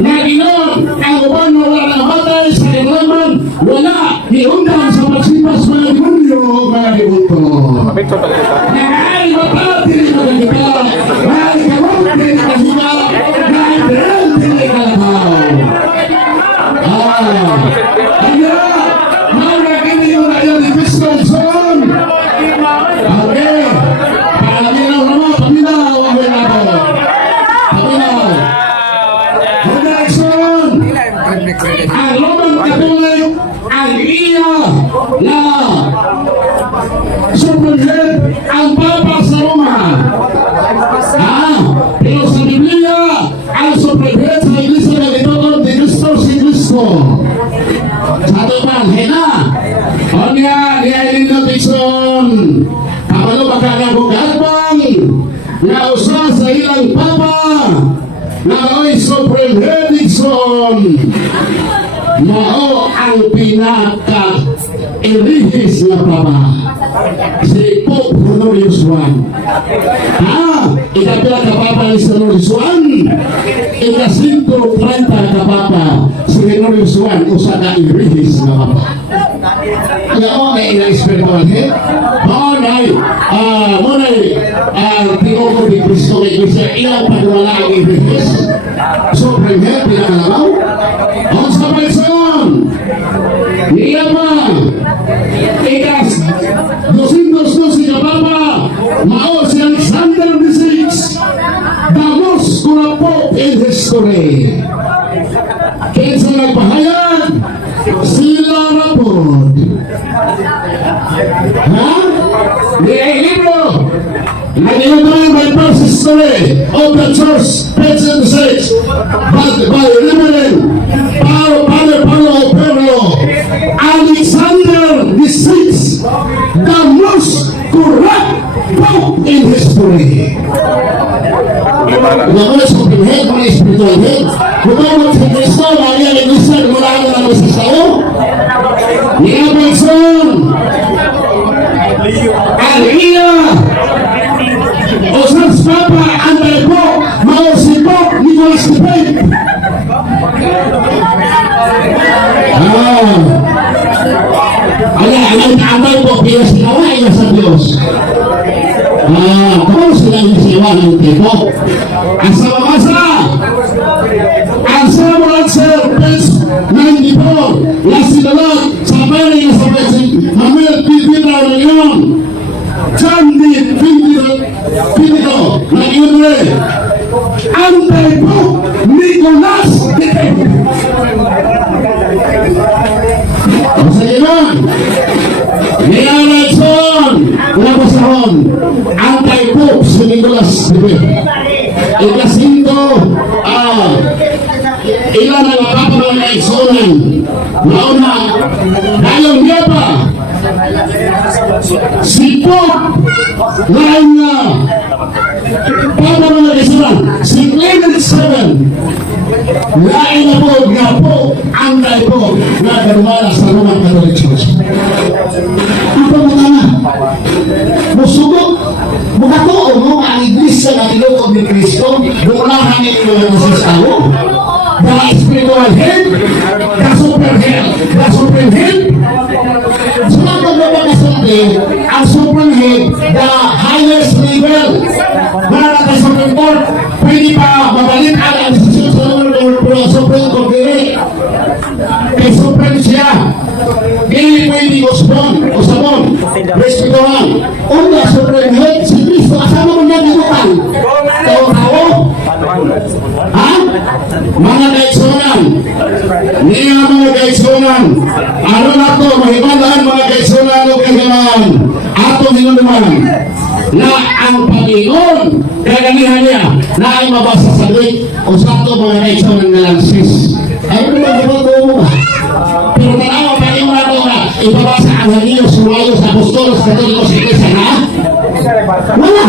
na inon ang uban na wala na matay sa kailangan, wala iundang sa pagsipas mga demonyo mga demonyo. Nakaay matati rin mga kita, nakaay kawag din mga kita, nakaay beral din mga kalabaw. Kaya, magkakini yung rayo ni Kristo Son. Okay, paminaw naman, paminaw ang mga paminaw. Connection! Ang Roman Catholic, ang iya na superhead ang Papa sa Roma. Pero sa Biblia, ang superhead sa Iglesia na ito ni Cristo si Cristo. Sa ito pa, hena. O niya inindotation. Kapalo makakagugarbang na usa sa ilang Papa na oy superhead Dixon. Mao ang pinaka-irihis na Papa, si Pope Honorius I. Ikapila ka Papa ni Honorius I, ika-130 ka Papa si Honorius I, usa ka irihis na Papa. Kaya o na ina-espiritual head, mo na tinoko ni Cristo kay Cristo, ilang pagwala ang irihis, supreme head, pinakalabaw, on sa person, niya pa, ikas, 212 ka Papa, mao si Alexander VI, the most corrupt in history. Kaysa nagpahayag, sila rapod. Niya libro, nag-ilagay by first history of the church, present church, but by Reverend Father Paulo Pedro, Alexander VI, the most corrupt pope in history. Mga supreme head, mga spiritual head, kumamot si Cristo, mga Iglesia, mula ang mga tao, niya person, Aliyah, Osas Papa, Antay po, Mao si Pope Nicholas V. Antay po, kaya sinawa iya sa Diyos. Kung sila yung siwa ng tipo, ang sa mamasa, ang sa mga sir, page 94, last sinalot, sa pwede yung sa pwede, Hamil Pipita Rayon, John D. Pinito, na Iunre, Antay po, Nicolas V. Sa gano'n, Nilalagson, Labasahon, Antay po, si Nicolas Ikasinto, ilan ang mga kaigsunan. Mauna, dayon niya pa. Sipot, lain na. Para mga kaigsunan, si Clement 7. Lain na po, nga po, ang lain po, na karumala sa Roman Catholic Church. Apa mo na? Musugok, mukatuo mo ang iglesia na tinukod ni Kristo, dumulahan niyo yung mga tao. The spiritual head, the super head, the supreme head. Sila magbabagasante, ang supreme head, the highest level. Mga nasa Supreme Court, pwede pa mabalik ang institution sa Supreme Court. Kay supreme siya. Hindi pwede usapon, respetuhan. Una supreme head, si Kristo, asama mo na nagutan. Tao. Ha? Mga kaigsunan, niya mga kaigsunan, ano na to, mahimalaan mga kaigsunan o kagaman, atong hinunuman, na ang Panginoon, kaganihan niya, na ay mabasa sa lit, o sa to mga kaigsunan na lang sis. Ay, ano ba mo ba? Pero tanawa, Panginoon na to na, ipabasa ang haliyo, sumayo sa apostolos, katolikos, iglesia na? Wala!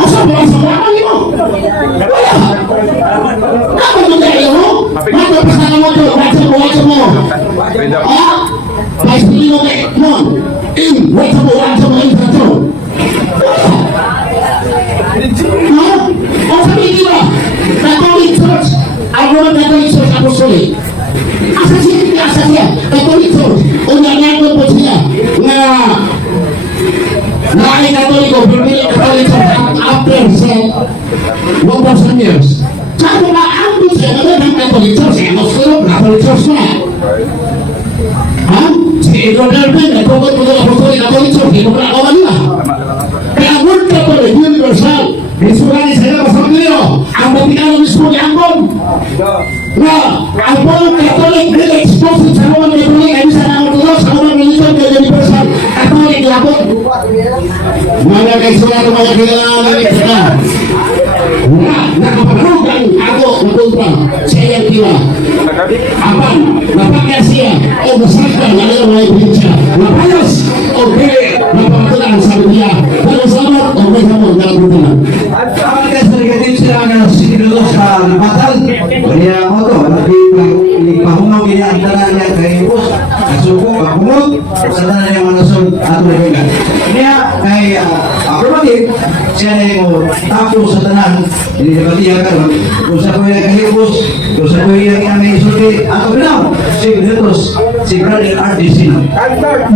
O sa mga sa mga Panginoon? Wala! Dapat mo tayo mo? Dapat pasang mo ito, watsa mo. Ah? Kahit hindi mo kayo, come on. Watsa mo, infrato. Wala! Ha? O sabi nila, Catholic Church, ang Roman Catholic Church Apostolic. Asa siya, Catholic Church. O nangyayot po siya na ay Katoliko, Catholic Church after 1,000 years. Saan mo na-ambit siya ng Catholic Church? Catholic Church na. Ha? Si Edward Darwin, nagpapot mo ng Catholic Church, hindi mo nakakawa nila. Kaya World Catholic, Universal, Insulani sa Pastor Leo, ang Vaticano mismo ni Angkong. Na, ang buong Catholic, hindi exposed sa Roman Catholic, ay isa na ang Orthodox, sa Roman Religion, kaya Universal, Catholic, labot. Mga kaisunan ng mga kailangan kita. Wala, nakaparugan ako ng kontra sa iyang tiwa. Apan, napakya siya o masaktan na iyong mga ibigin napayos o kaya napakatulan sa niya. Pero salamat o may hamon na nabutulan. At ang kasaligatin sila na sinulo sa nabatal. Kaya ako to, nagpahumaw niya ang tanan niya kay Bus. Nasuko, pagpumot, sa tanan niya manasog at mabigat. Kaya kay Abramatid, siya na yung tapo sa tanan. Hindi na pati yan karon. Kung sa kuya kay Bus, kung sa kuya kami isulti, ato binaw, si Vitus, si Brother RDC.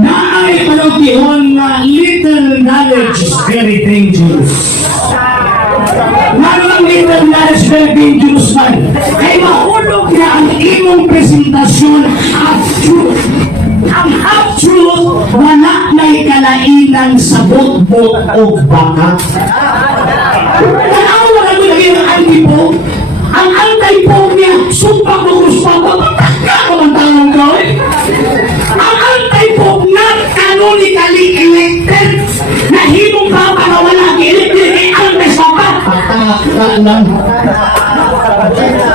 Naay panagtihon na little knowledge is very dangerous. Manang little knowledge very dangerous man. Kay mahulog na ang imong presentasyon at truth. Ang half-truth, wala na'y kalainan sa bukbok o baka. Tanawa na ito lagi ang anti-pope. Ang anti-pope niya, sumpah mo kruspa, pataka ko ang tanong ko eh. Ang anti-pope not canonically elected, na himong papa na wala elected ay anti-papa. Pataka lang.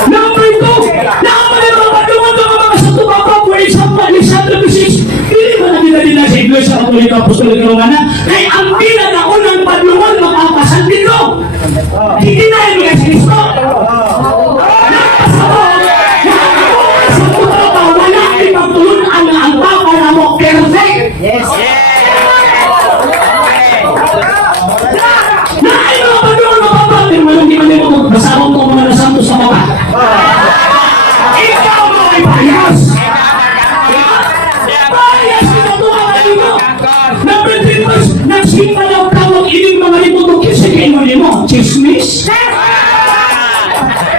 Number 2, nakapalimabadungan ng mga sa tubapa, for example, Alexander Bisis, hindi ba na nila sa Iglesia Katoliko Apostolic Romana, kay ang pinakaunang padungan mapapasal dito. Hindi na yung mga Kristo. Sa tubapa, wala ay magtulungan na ang papa na mo perfect. Yes. Na ay mga padungan mapapasal, pero walang di man yung masarong ko mga nasanto sa baba. Ikaw mo ay bias! Bias kita tumawa dito! Number 3 was, nagsimba ng tawag ining mga limutok kasi kayo mo, chismis?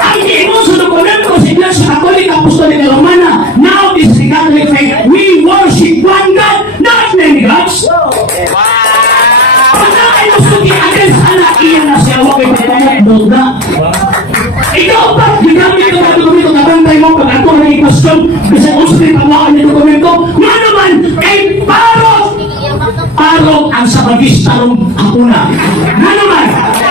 Ang imo sa dokumento sa Iglesia Catholic Apostolic Romana, now this is the Catholic faith, we worship one God, not many gods. Pagka ay gusto against anak, iyan na siya, huwag ay pagpapagod na. Ikaw ba, ginamit ko na dokumento, nabantay mo pag ako naging question, kasi kung sa pinawakan ng dokumento, nga naman, kay Parok ang sa pag-istarong ako na. Nga naman,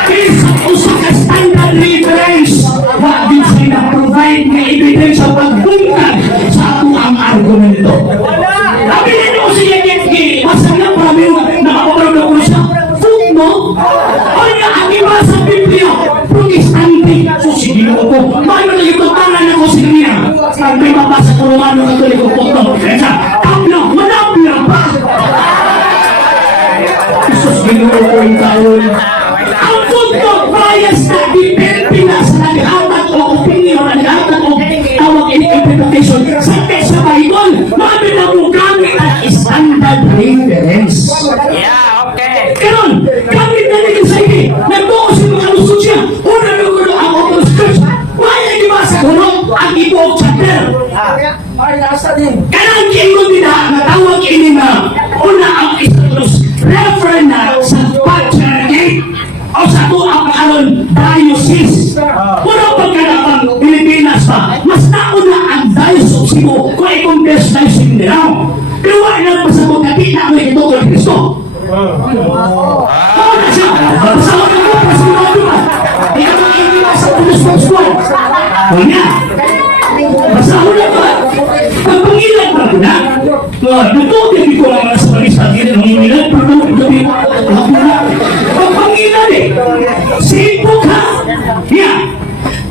kay usa ka standard reference. Wa din sila provide nga evidence sa pagbungkag sa ato ang argumento. Sabi nito siya kaya masaya pa rin nakapagod ako siya. Footnote, o niya ang iba sa Biblia, protestante. So sige ko po, paano na yung tangan ako sa kanya? Ang may mabasa ko Romano na tuloy ko po ito. Kaya kapla, manapla pa. Isus ginuo ko yung taon. Ang footnote, bias na depende na sa nag-atat o opinion, nag-atat o tawag interpretation sa text sa Bible. Mami na mo gamit ang standard reference. Karon, gamit na nito sa ini. Nagtuos yung mga lusot siya. Una nung gulo ang Orthodox Church. Wala di ba sa gulo ang ibuok chapter. Kanang kiingon din na natawag ini na una ang status referent na sa patriarchate o sa ito ang pangalan diocese. Unang pagkanapang Pilipinas pa, mas nauna ang diocese of Cebu kung i-compare sa diocese nila. Pero wala na pasabot na di na may ito kay Cristo. Bawal na siya. Pasawag ako, pasigurado ba? Ikaw ang iniwa sa pulis-pulis-pulis. Wala. Pasawag na ba? Pagpangilan ba na? Nagtuot yung ito lang sa balista. Hindi na mangilan. Pagpangilan eh. Simple ka. Yeah.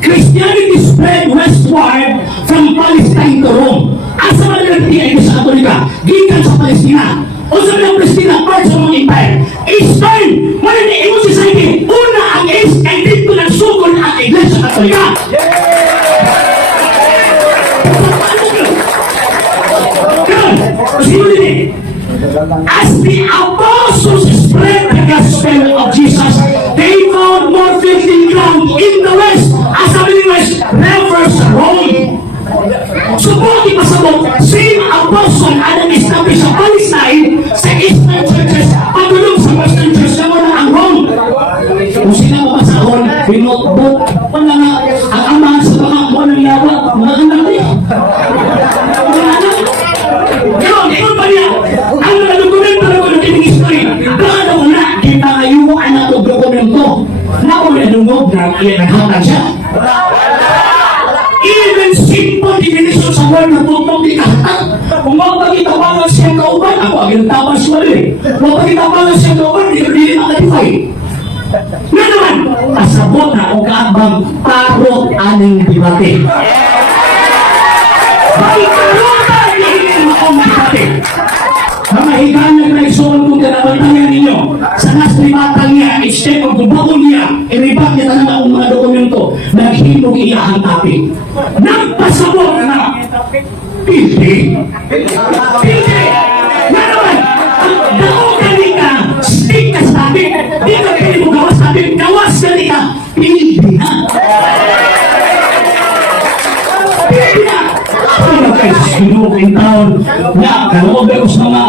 Christianity spread westward from Palestine to Rome. Asa man nagtiya ito sa Katolika? Gikan sa Palestina. O sa mga Palestina, part sa mga empire. Eastern, maniniin mo si Saidi. Una ang East, and dito nagsugol ang Iglesia Katolika. As the apostles spread the gospel of Jesus, they found more fertile ground in the West. As sabi ni West, refers Rome. Subukin pasabot, same apostle ang establish sa Palestine, sa Eastern churches, pagulong sa Western church na wala ang Rome. Kung sila mapasahon, pinotbot, wala nga, ang amahan sa mga walang yawa, mga anak niya. Mga anak. Pero, ikon pa niya, ang mga dokumento na wala kiting history, baka na wala, kita ngayon mo ang natong dokumento, na wala nungog na naghatag siya. Even simple definition sa word na tutong di kahatag. Kung mapagkitabangan siyang kauban, ako ang ginataban siya rin. Mapagkitabangan siyang kauban, di ko dili makatify. Nga naman, pasabot na kung kaabang parot aning debate. Pagkaroon din akong debate. Mga higanag na isuon kung kanabantayan ninyo sa naslimatang niya, instead of gubakon niya, iribat niya talaga ang mga dokumento na naghimog iya ang topic. Nagpasabot na pildi. Pildi. Nga naman, daog gani ka, stick ka sa topic, di ka pili mo gawas topic, gawas gani ka, pildi na. Pildi na. Ano kayo sinuking taon na kaloob ko sa mga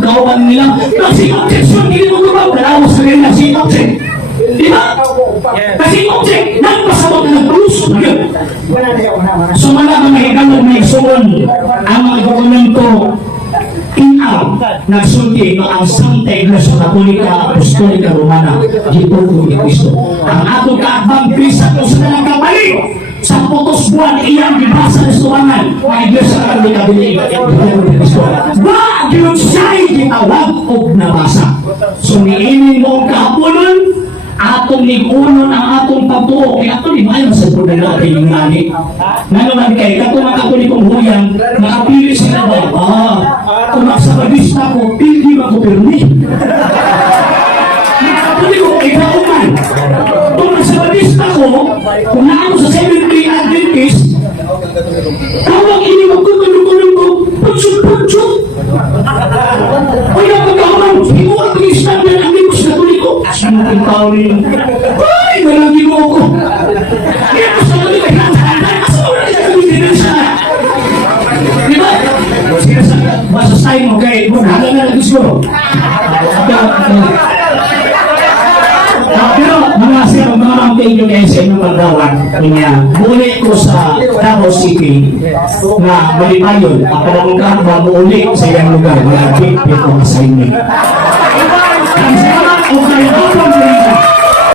kawan nila kasi objection, hindi mo gumawa dalawa sa kanila si object, di ba? Kasi object, nagpasabot na nagpalusot na yun. So wala ka mahiganag na isuon ang mga dokumento inaw nagsulti no ang Santa Iglesia Katolika Apostolika Romana dito ni Cristo. Ang atong kaabang bisa ko sa dalang kapalik sa putos buwan iyang gibasa sa suwangan ng Iglesia Katolika dito ni Cristo. Ba yun siya'y gitawag o nabasa. So niinin mo ang kahaponon, atong ligunon ang atong pagtuo. Kaya ito di mayo sa problema natin yung nani. Nga naman kay kato mga katolikong huyang, nakapili sila ba? Kung magsabagista ko, hindi makupirmi. Mga katolikong ikauman. Kung magsabagista ko, kung naano sa Seventh-day Adventist, tawag ini magkukulong-kulong ko, putsuk-putsuk. Kaya pagkakaman, hindi mo ang Christian na ang limos katoliko. Sinutong tao rin. Ay, malagi mo ako. Kaya ko sa katoliko, asa mo na sa katoliko siya. Di ba? Masasayin mo kay, halang na lang gusto. Pero mga sir, mga thank you guys sa inyong pagdawat. Muli ko sa Davao City na malipayon. Ang panangkan ba muli sa iyang lugar. Mga big people assignment.